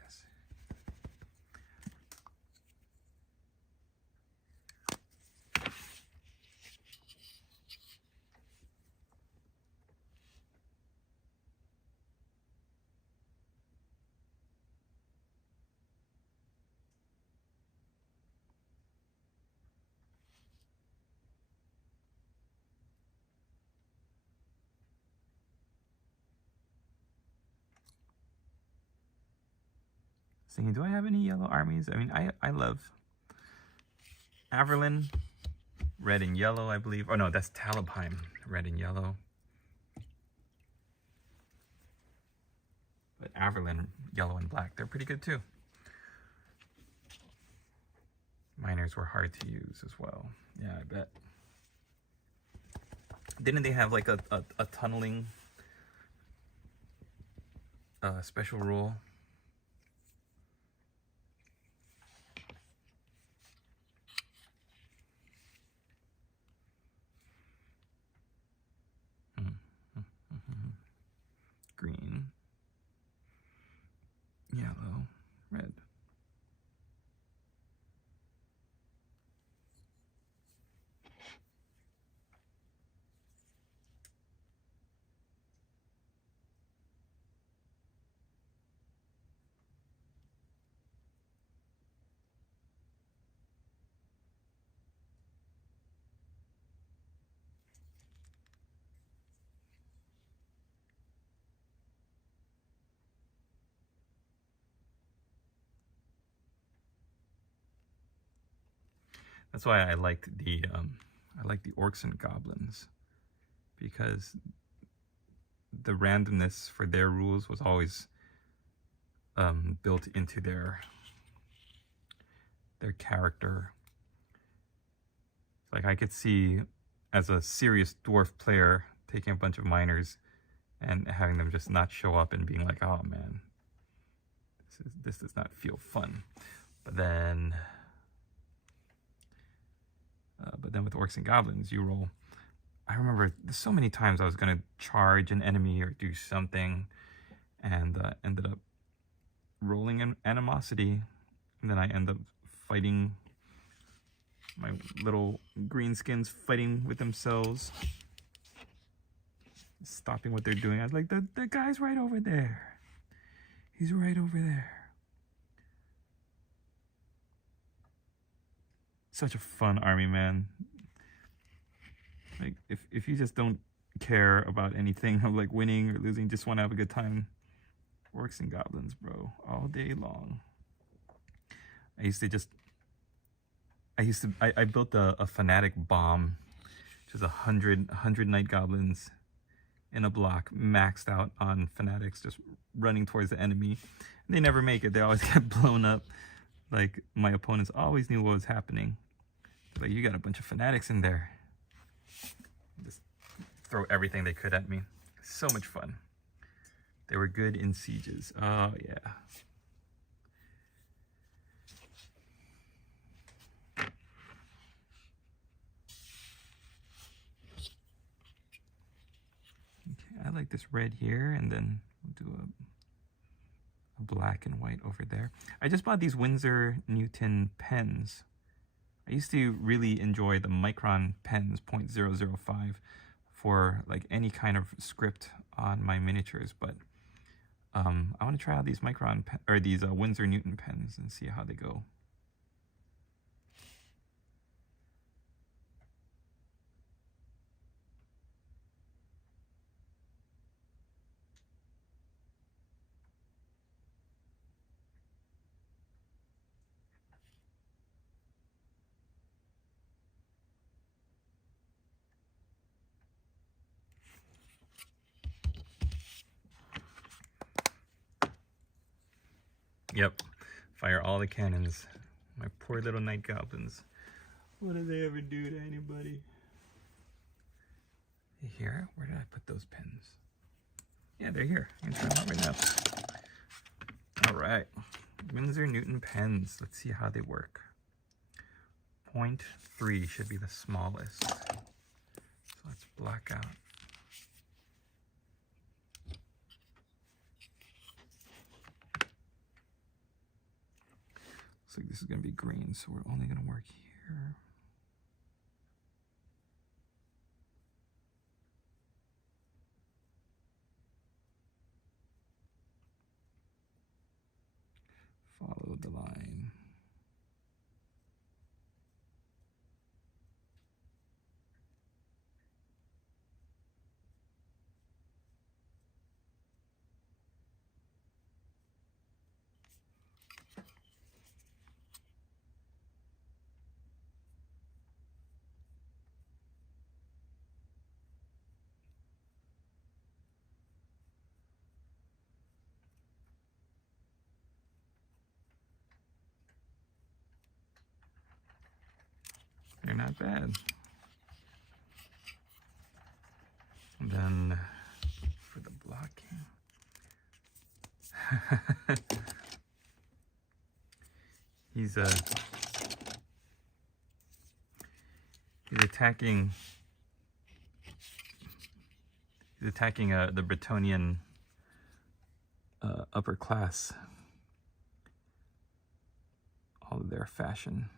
Thinking, do I have any yellow armies? I mean, I love Averlin, red and yellow, I believe. Oh no, that's Talabheim, red and yellow. But Averlin, yellow and black, they're pretty good too. Miners were hard to use as well. Yeah, I bet. Didn't they have like a tunneling special rule? Green, yellow, red. That's why I liked the orcs and goblins, because the randomness for their rules was always built into their character. Like I could see as a serious dwarf player taking a bunch of miners and having them just not show up and being like, oh man, this does not feel fun. But then with orcs and goblins, you roll. I remember so many times I was going to charge an enemy or do something, and ended up rolling an animosity, and then I end up fighting my little greenskins, fighting with themselves, stopping what they're doing. I was like, the guy's right over there. He's right over there. Such a fun army, man. Like, if you just don't care about anything of like winning or losing, just want to have a good time, orcs and goblins, bro, all day long. I built a fanatic bomb, which is 100 night goblins in a block, maxed out on fanatics, just running towards the enemy. They never make it. They always get blown up. Like, my opponents always knew what was happening. Like, you got a bunch of fanatics in there. Just throw everything they could at me. So much fun. They were good in sieges. Oh, yeah. Okay, I like this red here, and then we'll do black and white over there. I just bought these Winsor Newton pens. I used to really enjoy the Micron pens, .005, for like any kind of script on my miniatures, but I want to try out these these Winsor Newton pens and see how they go. Yep, fire all the cannons. My poor little night goblins. What did they ever do to anybody? Here? Where did I put those pins? Yeah, they're here. I can try them out right now. All right, Winsor Newton pens. Let's see how they work. 0.3 should be the smallest. So let's black out. Looks like this is going to be green, so we're only going to work here. Follow the line. They're not bad. And then for the blocking, he's attacking the Bretonian upper class, all of their fashion.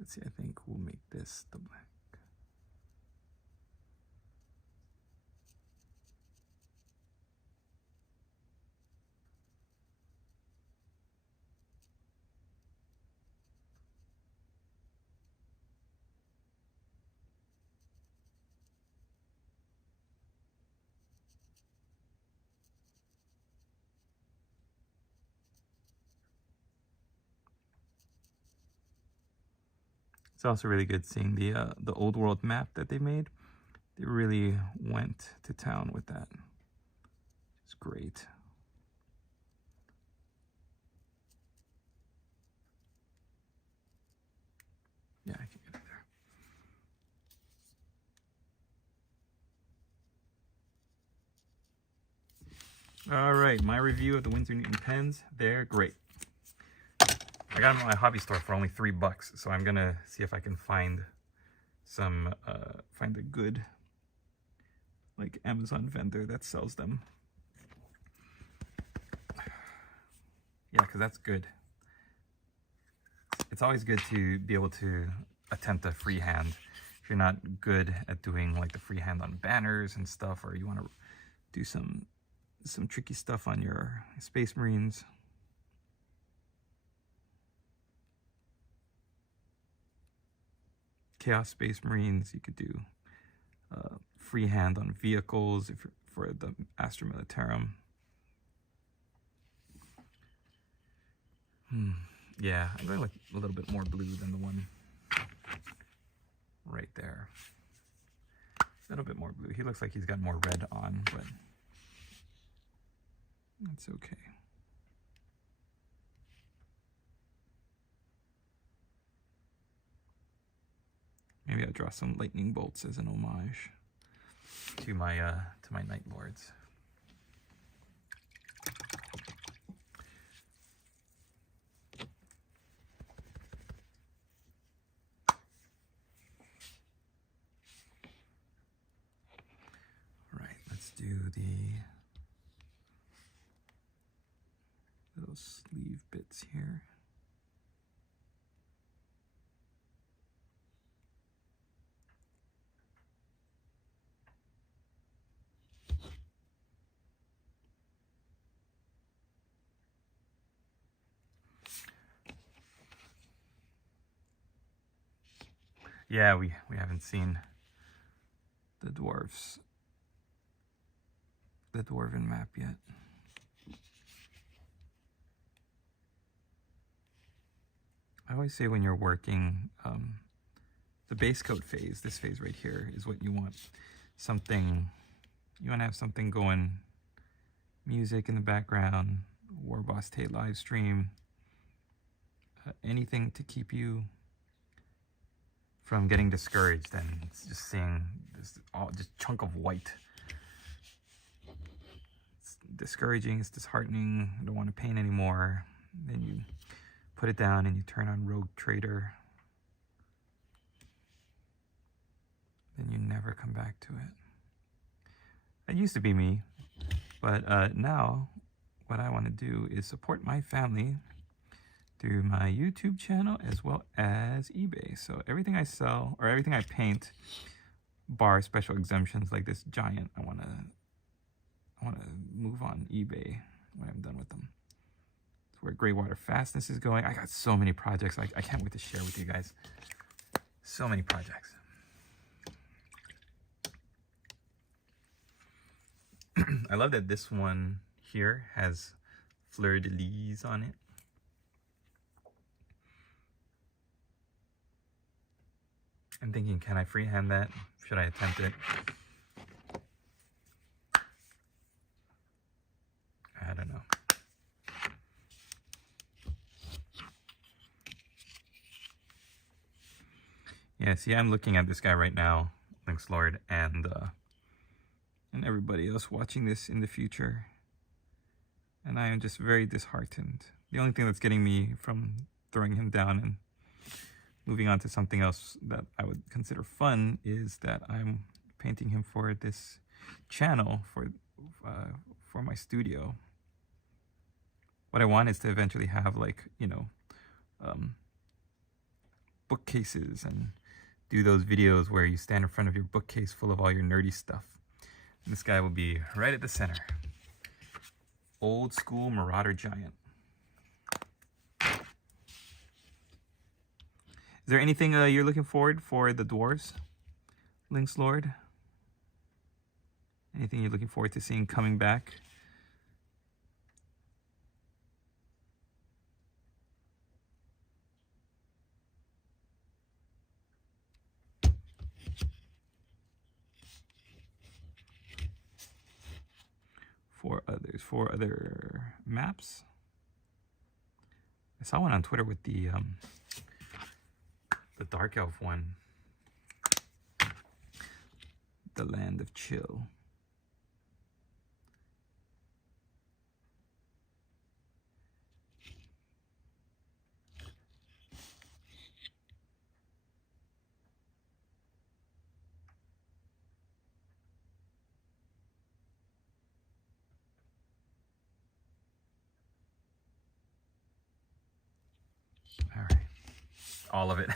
Let's see, I think we'll make this the black. It's also really good seeing the old world map that they made. They really went to town with that. It's great. Yeah, I can get it there. All right, my review of the Winsor Newton pens. They're great. I got them at my hobby store for only $3, so I'm gonna see if I can find some, find a good, like, Amazon vendor that sells them. Yeah, because that's good. It's always good to be able to attempt a freehand. If you're not good at doing like the freehand on banners and stuff, or you want to do some tricky stuff on your Space Marines. Chaos Space Marines, you could do freehand on vehicles for the Astra Militarum. Yeah, I'm going with a little bit more blue than the one right there. A little bit more blue. He looks like he's got more red on, but that's okay. Maybe I'll draw some lightning bolts as an homage to my Night Lords. All right, let's do the sleeve bits here. Yeah, we haven't seen the dwarven map yet. I always say when you're working, the base coat phase, this phase right here, is what you want. You want to have something going, music in the background, Warboss Tay live stream, anything to keep you from getting discouraged and just seeing this just chunk of white. It's discouraging, it's disheartening, I don't want to paint anymore. Then you put it down and you turn on Rogue Trader. Then you never come back to it. That used to be me, but now what I want to do is support my family through my YouTube channel as well as eBay. So everything I sell or everything I paint, bar special exemptions like this giant, I want to move on eBay when I'm done with them. It's where Greywater Fastness is going. I got so many projects. I can't wait to share with you guys. So many projects. I love that this one here has fleur-de-lis on it. I'm thinking, can I freehand that? Should I attempt it? I don't know. Yeah, see, I'm looking at this guy right now, Lynx Lord, and everybody else watching this in the future. And I am just very disheartened. The only thing that's getting me from throwing him down and moving on to something else that I would consider fun is that I'm painting him for this channel for my studio. What I want is to eventually have, like, you know, bookcases and do those videos where you stand in front of your bookcase full of all your nerdy stuff. And this guy will be right at the center. Old school Marauder giant. Is there anything you're looking forward for the dwarves, Lynx Lord? Anything you're looking forward to seeing coming back? For other maps. I saw one on Twitter with the Dark Elf one. The Land of Chill. All right. All of it.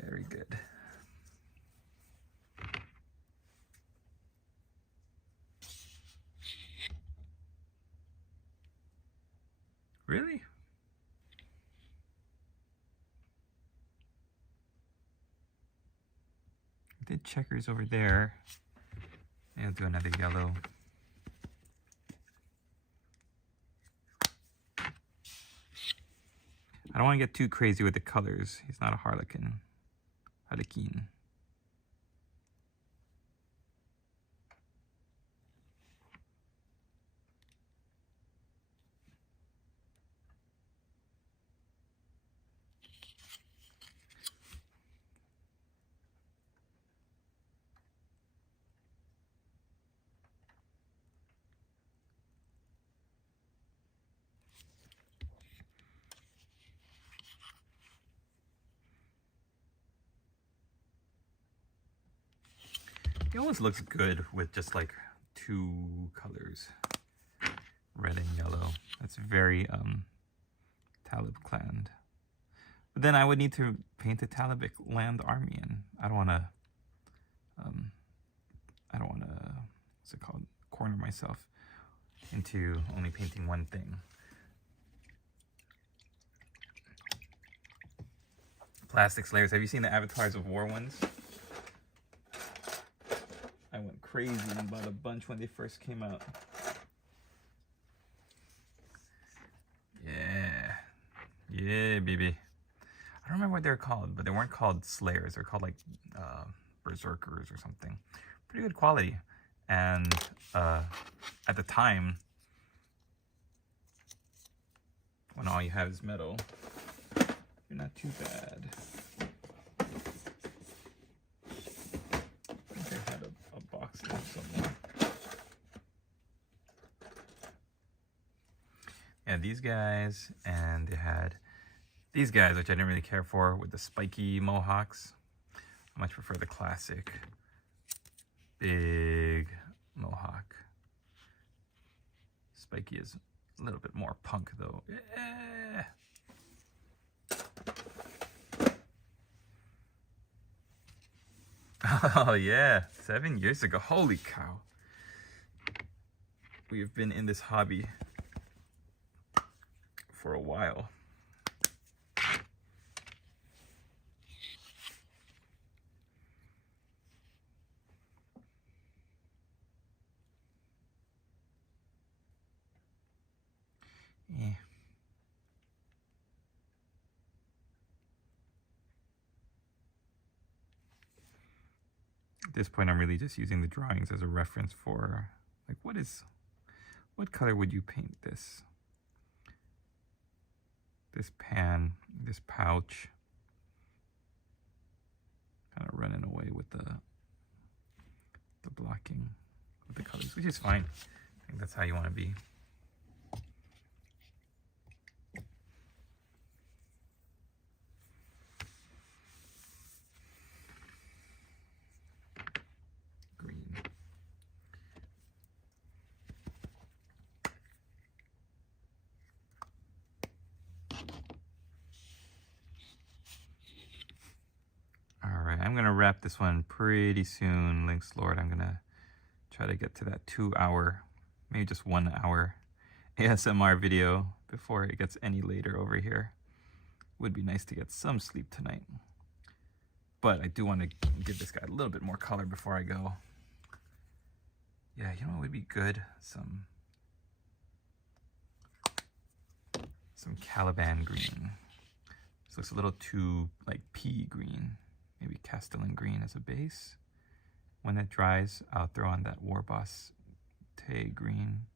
Very good. Really? I did checkers over there. Maybe I'll do another yellow. I don't want to get too crazy with the colors. He's not a harlequin. Harlequin. It almost looks good with just like two colors, red and yellow. That's very Talib clan. But then I would need to paint a Talibic land army, and I don't want to what's it called, corner myself into only painting one thing. Plastic slayers. Have you seen the Avatars of War ones? I went crazy and bought a bunch when they first came out. Yeah, baby. I don't remember what they're called, but they weren't called slayers. They're called like berserkers or something. Pretty good quality. And at the time, when all you have is metal, you're not too bad. I think I had a box there somewhere. Yeah, these guys, and they had these guys, which I didn't really care for, with the spiky mohawks. I much prefer the classic big mohawk. Spiky is a little bit more punk though. Yeah. Oh yeah, 7 years ago. Holy cow. We've been in this hobby for a while. Yeah. At this point, I'm really just using the drawings as a reference for, like, what color would you paint this? This pan, this pouch, kind of running away with the blocking of the colors, which is fine. I think that's how you want to be. Green. Alright, I'm going to wrap this one pretty soon, Links Lord. I'm going to try to get to that 2 hour, maybe just 1 hour ASMR video before it gets any later over here. Would be nice to get some sleep tonight. But I do want to give this guy a little bit more color before I go. Yeah, you know what would be good? Some Caliban green. This looks a little too like pea green. Maybe Castellan green as a base. When it dries, I'll throw on that War Boss Tay green.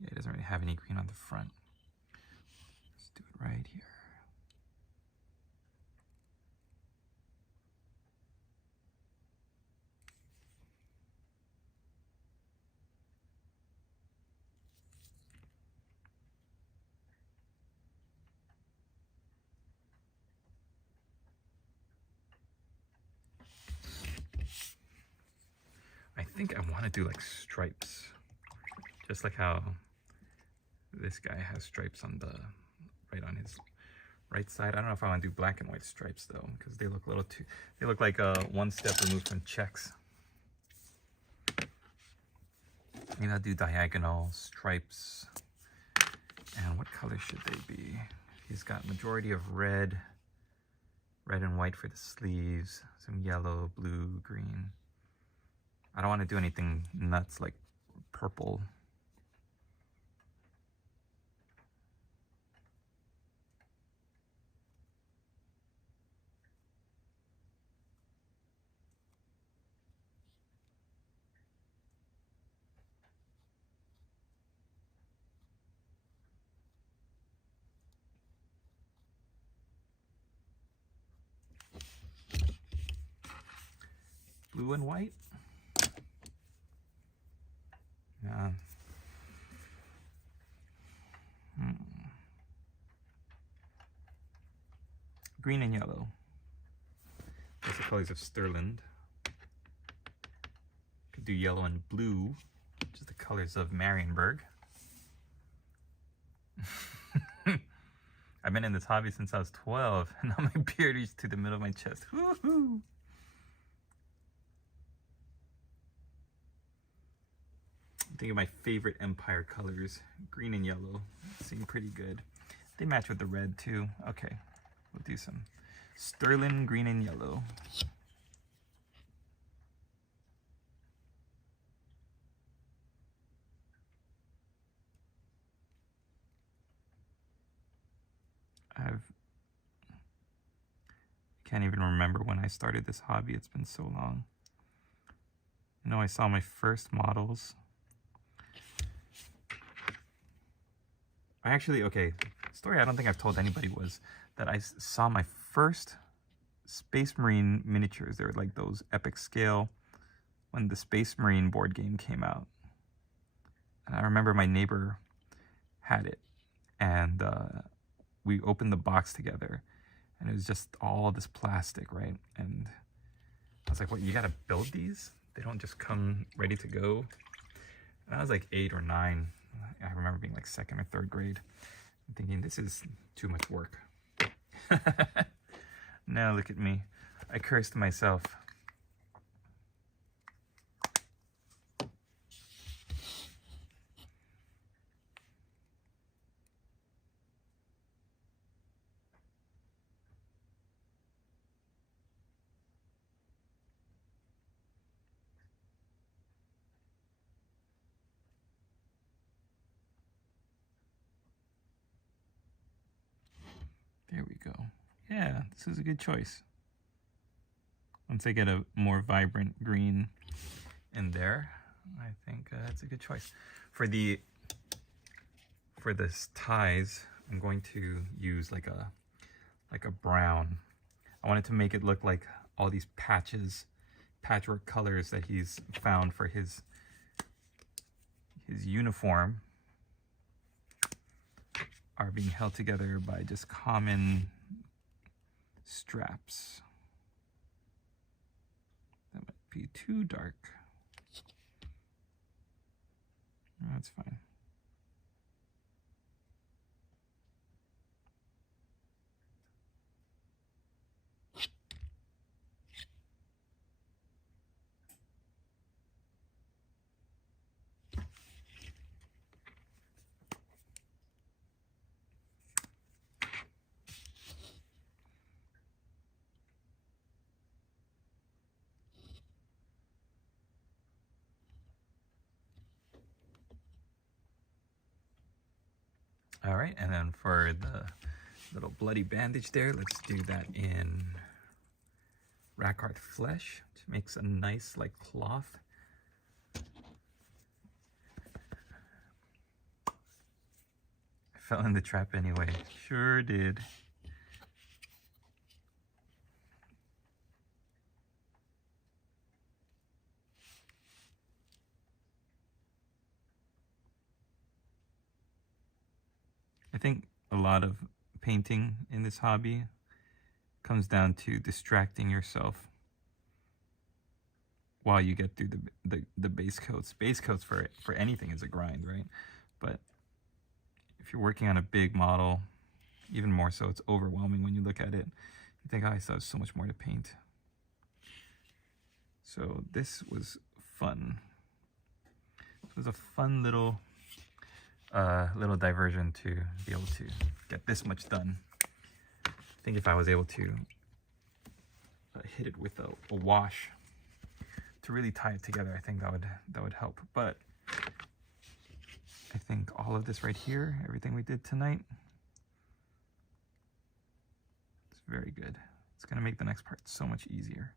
Yeah, it doesn't really have any green on the front. Let's do it right here. I think I want to do like stripes, just like how this guy has stripes on the on his right side. I don't know if I want to do black and white stripes though, because they look a little too, they look like one step removed from checks. Maybe I'll do diagonal stripes. And what color should they be? He's got majority of red and white for the sleeves, some yellow, blue, green. I don't want to do anything nuts like purple. Blue and white. Yeah. Green and yellow. colors of Sterling. Could do yellow and blue, which is the colors of Marienburg. I've been in this hobby since I was 12, and now my beard reaches to the middle of my chest. Woohoo! I'm thinking of my favorite Empire colors, green and yellow. Seem pretty good. They match with the red too. Okay, we'll do some Sterling green and yellow. Can't even remember when I started this hobby. It's been so long. You know, I saw my first models. Story I don't think I've told anybody was that I saw my first Space Marine miniatures. They were like those epic scale when the Space Marine board game came out. And I remember my neighbor had it, and we opened the box together, and it was just all this plastic, right? And I was like, what, you gotta build these? They don't just come ready to go? And I was like 8 or 9. I remember being like 2nd or 3rd grade. I'm thinking, this is too much work. Now look at me. I cursed myself. There we go. Yeah, this is a good choice. Once I get a more vibrant green in there, I think it's a good choice. For the ties, I'm going to use like a brown. I wanted to make it look like all these patchwork colors that he's found for his uniform are being held together by just common straps. That might be too dark. That's fine. All right, and then for the little bloody bandage there, let's do that in Rackart Flesh, which makes a nice like cloth. I fell in the trap anyway, sure did. I think a lot of painting in this hobby comes down to distracting yourself while you get through the base coats. Base coats for anything is a grind, right? But if you're working on a big model, even more so, it's overwhelming when you look at it. You think, oh, I still have so much more to paint. So this was fun. It was a fun little diversion to be able to get this much done. I think if I was able to hit it with a wash to really tie it together, I think that would help. But I think all of this right here, everything we did tonight, it's very good. It's gonna make the next part so much easier.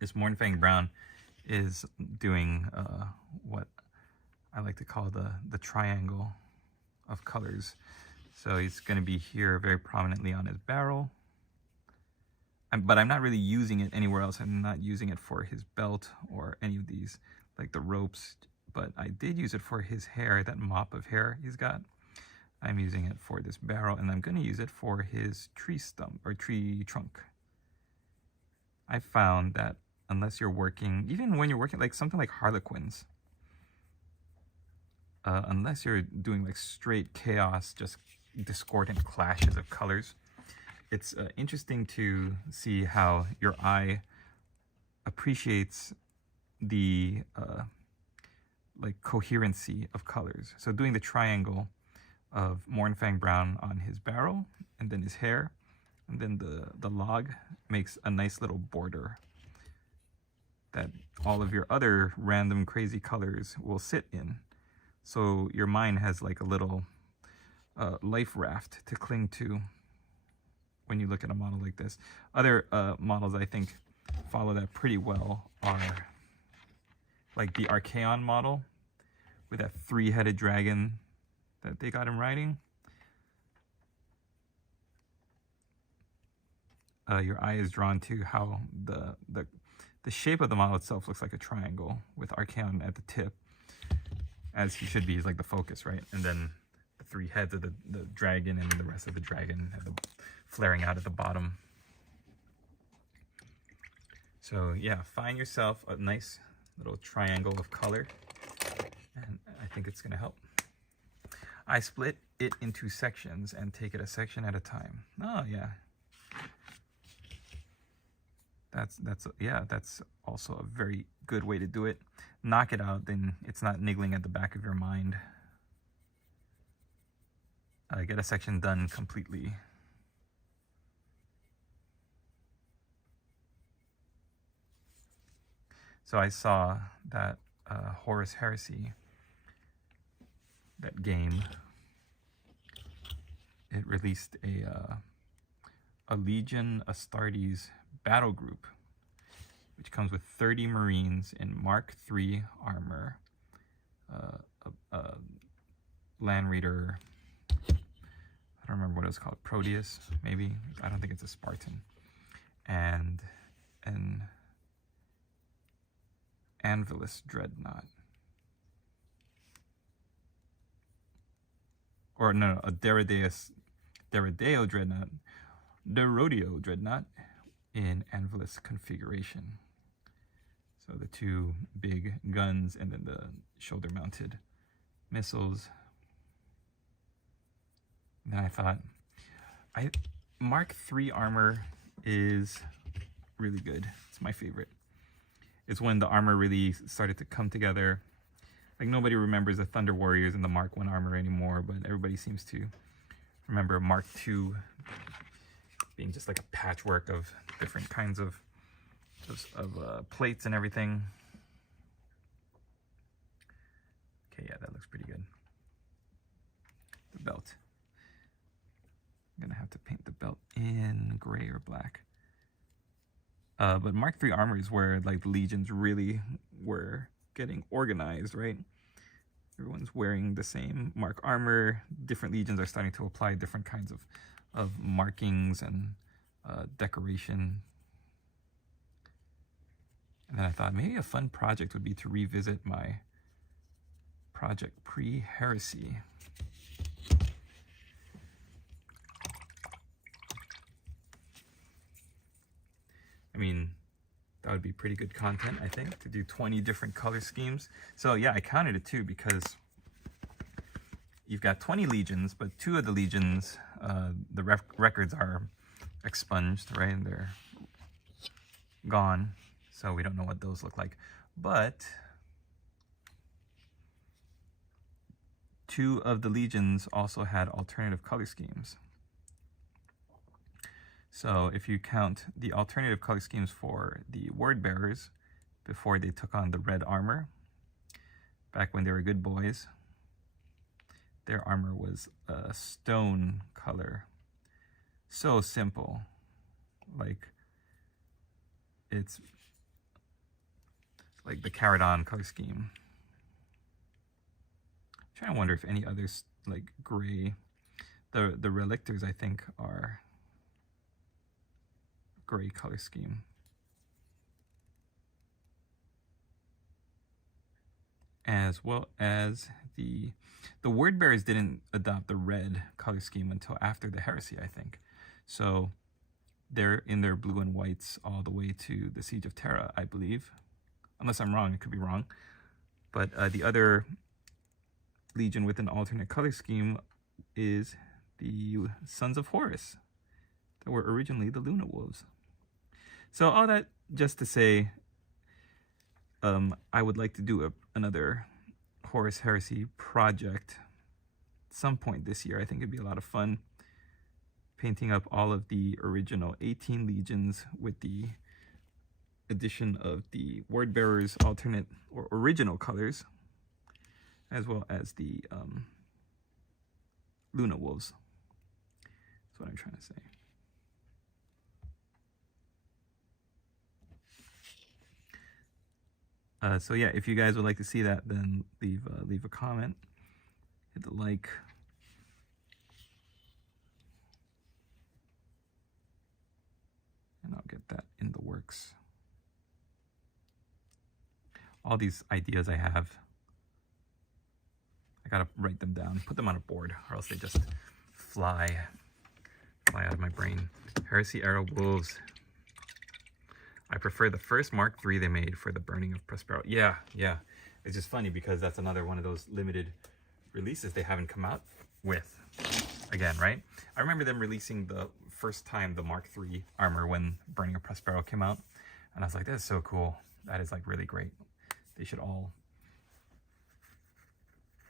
This Mornfang Brown is doing what I like to call the triangle of colors. So he's going to be here very prominently on his barrel. But I'm not really using it anywhere else. I'm not using it for his belt or any of these, like the ropes, but I did use it for his hair, that mop of hair he's got. I'm using it for this barrel, and I'm going to use it for his tree stump or tree trunk. I found that unless you're working, even when you're working like something like Harlequins, unless you're doing like straight chaos, just discordant clashes of colors, it's interesting to see how your eye appreciates the like coherency of colors. So doing the triangle of Mornfang brown on his barrel, and then his hair, and then the log makes a nice little border that all of your other random crazy colors will sit in. So your mind has like a little life raft to cling to when you look at a model like this. Other models I think follow that pretty well are like the Archeon model with that three-headed dragon that they got him riding. Your eye is drawn to how the shape of the model itself looks like a triangle with Archeon at the tip, as he should be. He's like the focus, right? And then the three heads of the dragon, and then the rest of the dragon flaring out at the bottom. So yeah, find yourself a nice little triangle of color, and I think it's gonna help. I split it into sections and take it a section at a time. Oh yeah. That's also a very good way to do it. Knock it out, then it's not niggling at the back of your mind. Get a section done completely. So I saw that Horus Heresy, that game, it released a Legion Astartes battle group, which comes with 30 Marines in Mark III armor, Land Raider, I don't remember what it was called, Proteus, maybe, I don't think it's a Spartan, and an Anvilus Dreadnought. Or no, a Derideo Dreadnought, Derodeo Dreadnought in Anvilus configuration. So the two big guns and then the shoulder-mounted missiles. And then I thought, Mark III armor is really good. It's my favorite. It's when the armor really started to come together. Like nobody remembers the Thunder Warriors and the Mark I armor anymore, but everybody seems to remember Mark II being just like a patchwork of different kinds of plates and everything. Okay, yeah, that looks pretty good. The belt. I'm gonna have to paint the belt in gray or black. But Mark III armor is where like the legions really were getting organized, right? Everyone's wearing the same Mark armor. Different legions are starting to apply different kinds of markings and decoration. And then I thought maybe a fun project would be to revisit my project pre-heresy. I mean, that would be pretty good content, I think, to do 20 different color schemes. So yeah, I counted it too, because you've got 20 legions, but 2 of the legions, the records are expunged, right? They're gone, so we don't know what those look like. But 2 of the legions also had alternative color schemes. So if you count the alternative color schemes for the word bearers before they took on the red armor, back when they were good boys, their armor was a stone color. So simple. Like, it's like the Caradon color scheme. I'm trying to wonder if any others, like gray, the Relictors I think are gray color scheme. as well as the word bearers didn't adopt the red color scheme until after the heresy, I think. So they're in their blue and whites all the way to the Siege of Terra, I believe. Unless I'm wrong, it could be wrong. But the other legion with an alternate color scheme is the Sons of Horus, that were originally the Luna Wolves. So all that just to say, I would like to do another Horus Heresy project at some point this year. I think it'd be a lot of fun painting up all of the original 18 legions with the addition of the word bearers alternate or original colors, as well as the Luna Wolves. That's what I'm trying to say. So yeah, if you guys would like to see that, then leave a comment, hit the like. And I'll get that in the works. All these ideas I have, I gotta write them down, put them on a board, or else they just fly out of my brain. Heresy Era Wolves. I prefer the first Mark III they made for the Burning of Prospero. Yeah. It's just funny because that's another one of those limited releases they haven't come out with again, right? I remember them releasing the first time the Mark III armor when Burning of Prospero came out, and I was like, that's so cool. That is like really great. They should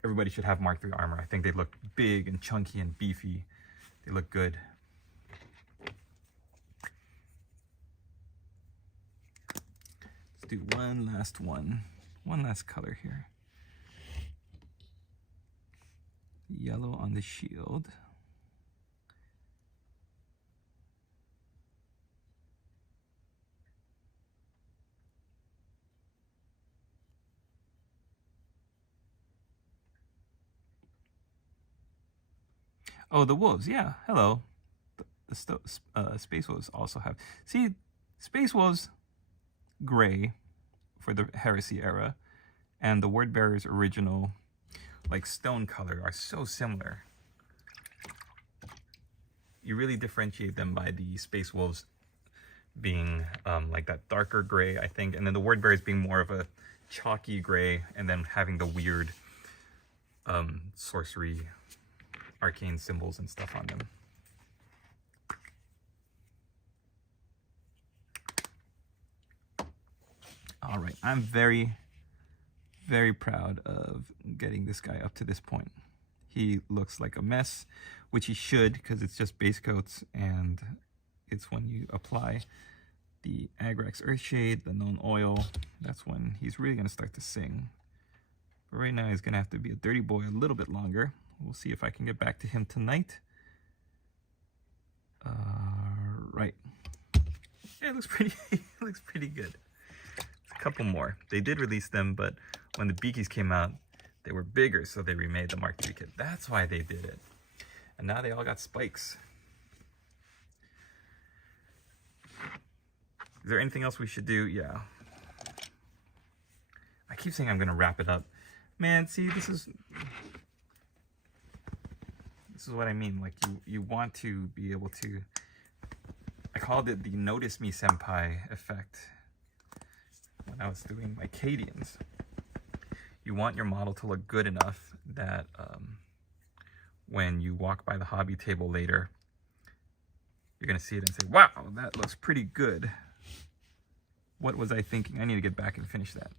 everybody should have Mark III armor. I think they look big and chunky and beefy. They look good. Let's do one last color here. Yellow on the shield. Oh, the wolves, yeah, hello. The Space Wolves also have, see, Space Wolves gray for the Heresy era, and the Word Bearers original, like stone color, are so similar. You really differentiate them by the Space Wolves being like that darker gray, I think, and then the Word Bearers being more of a chalky gray, and then having the weird sorcery, arcane symbols and stuff on them. All right, I'm very, very proud of getting this guy up to this point. He looks like a mess, which he should, because it's just base coats, and it's when you apply the Agrax Earthshade, the known oil, that's when he's really going to start to sing. But right now he's going to have to be a dirty boy a little bit longer. We'll see if I can get back to him tonight. Right. Yeah, it looks pretty, it looks pretty good. A couple more. They did release them, but when the Beakies came out, they were bigger, so they remade the Mark III kit. That's why they did it. And now they all got spikes. Is there anything else we should do? Yeah. I keep saying I'm going to wrap it up. Man, see, this is what I mean. Like, you want to be able to... I called it the Notice Me Senpai effect when I was doing my Cadians. You want your model to look good enough that when you walk by the hobby table later, you're going to see it and say, wow, that looks pretty good. What was I thinking? I need to get back and finish that.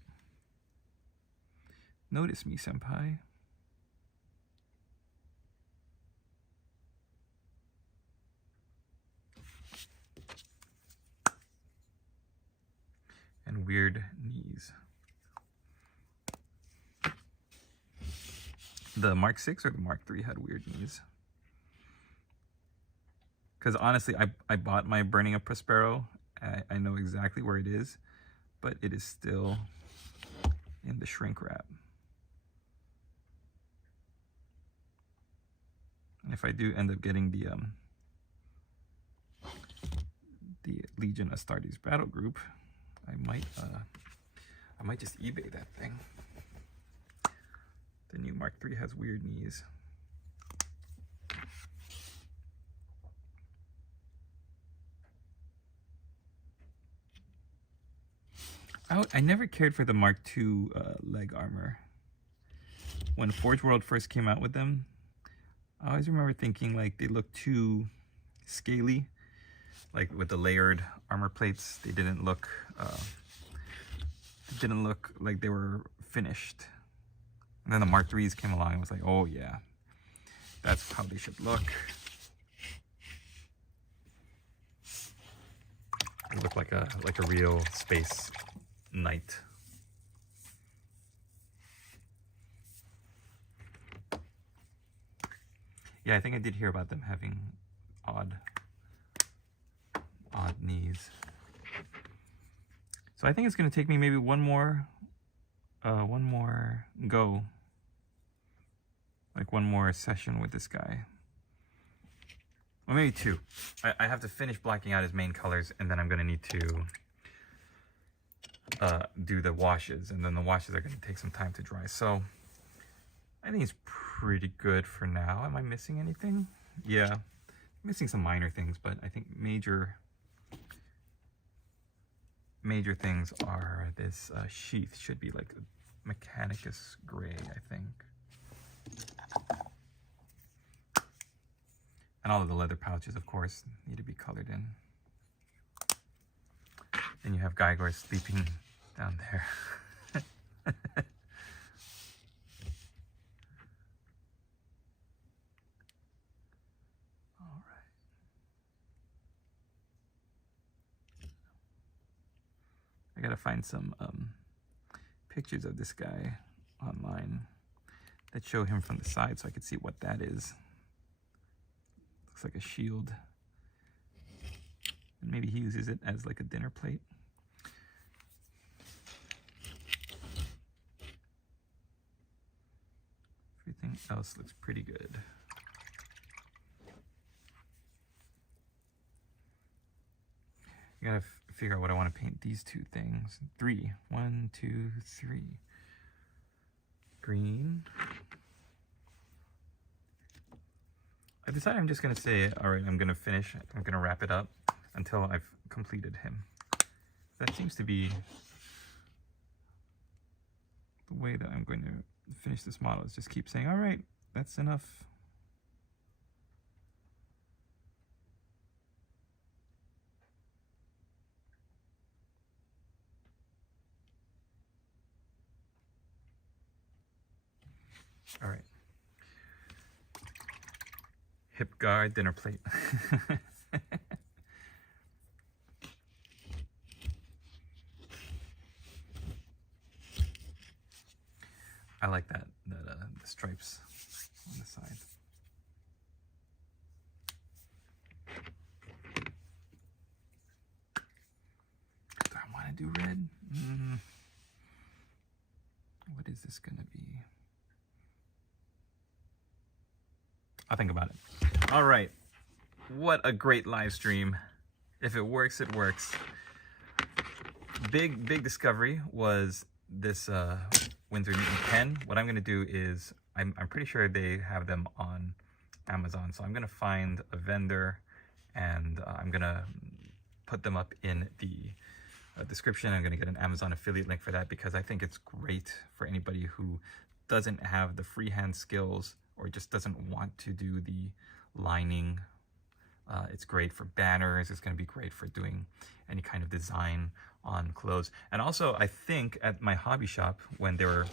Notice me, senpai. And weird knees. The Mark VI or the Mark III had weird knees. Because honestly, I bought my Burning of Prospero. I know exactly where it is, but it is still in the shrink wrap. And if I do end up getting the Legion Astartes battle group, I might just eBay that thing. The new Mark III has weird knees. I never cared for the Mark II leg armor. When Forge World first came out with them, I always remember thinking like they looked too scaly. Like with the layered armor plates, they didn't look like they were finished. And then the Mark IIIs came along and I was like, oh yeah, that's how they should look. They look like a real space knight. Yeah, I think I did hear about them having odd knees. So I think it's going to take me maybe one more go, like one more session with this guy. Well, maybe two. I have to finish blacking out his main colors, and then I'm going to need to do the washes, and then the washes are going to take some time to dry. So I think it's pretty good for now. Am I missing anything? Yeah, missing some minor things, but I think major things are this sheath should be like Mechanicus gray, I think. And all of the leather pouches, of course, need to be colored in. Then you have Gygor sleeping down there. All right. I gotta find some pictures of this guy online that show him from the side so I could see what that is. Looks like a shield. And maybe he uses it as like a dinner plate. Everything else looks pretty good. I gotta figure out what I want to paint these two things. 3. 1, 2, 3. Green. I decided I'm just gonna say, all right, I'm gonna finish. I'm gonna wrap it up until I've completed him. That seems to be the way that I'm going to finish this model, is just keep saying, all right, that's enough. All right. Hip guard, dinner plate. I like that the stripes on the side. Do I want to do red? What is this gonna be? I'll think about it. All right, what a great live stream. If it works, it works. Big discovery was this Winsor Newton pen. What I'm gonna do is, I'm pretty sure they have them on Amazon, so I'm gonna find a vendor and I'm gonna put them up in the description. I'm gonna get an Amazon affiliate link for that because I think it's great for anybody who doesn't have the freehand skills or just doesn't want to do the lining. It's great for banners. It's going to be great for doing any kind of design on clothes. And also, I think at my hobby shop, when they were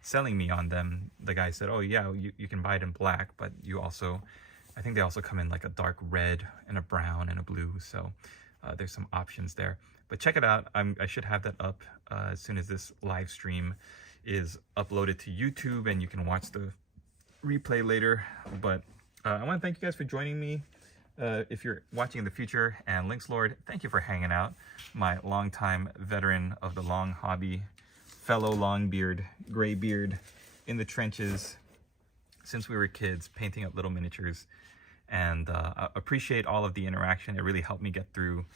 selling me on them, the guy said, oh yeah, you can buy it in black, but you also, I think they also come in like a dark red and a brown and a blue. So there's some options there. But check it out. I should have that up as soon as this live stream is uploaded to YouTube, and you can watch the replay later. But I want to thank you guys for joining me. If you're watching in the future, and Lynx Lord, thank you for hanging out. My longtime veteran of the long hobby, fellow longbeard, graybeard, in the trenches since we were kids, painting up little miniatures. And I appreciate all of the interaction. It really helped me get through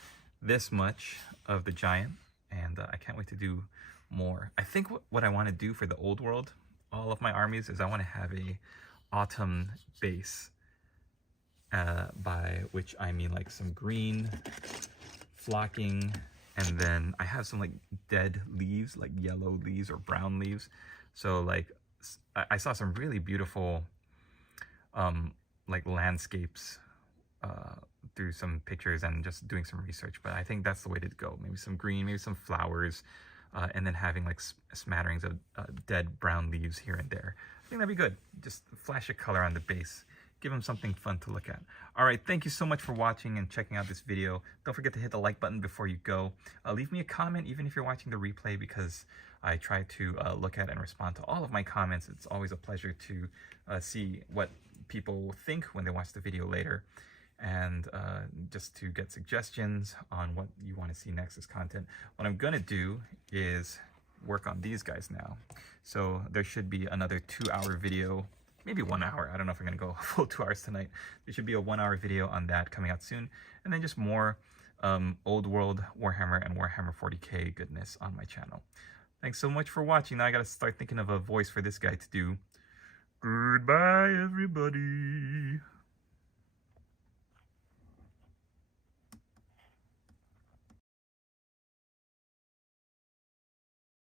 this much of the giant, and I can't wait to do more. I think what I want to do for the old world all of my armies is I want to have a autumn base, by which I mean like some green flocking, and then I have some like dead leaves, like yellow leaves or brown leaves. So like I saw some really beautiful like landscapes through some pictures and just doing some research, but I think that's the way to go. Maybe some green, maybe some flowers, and then having like smatterings of dead brown leaves here and there. I think that'd be good. Just flash a color on the base. Give them something fun to look at. All right, thank you so much for watching and checking out this video. Don't forget to hit the like button before you go. Leave me a comment even if you're watching the replay, because I try to look at and respond to all of my comments. It's always a pleasure to see what people think when they watch the video later, and just to get suggestions on what you want to see next as content. What I'm gonna do is work on these guys now. So there should be another 2-hour video, maybe 1 hour. I don't know if I'm gonna go a full 2 hours tonight. There should be a 1-hour video on that coming out soon, and then just more old world Warhammer and Warhammer 40k goodness on my channel. Thanks so much for watching. Now I gotta start thinking of a voice for this guy to do. Goodbye, everybody.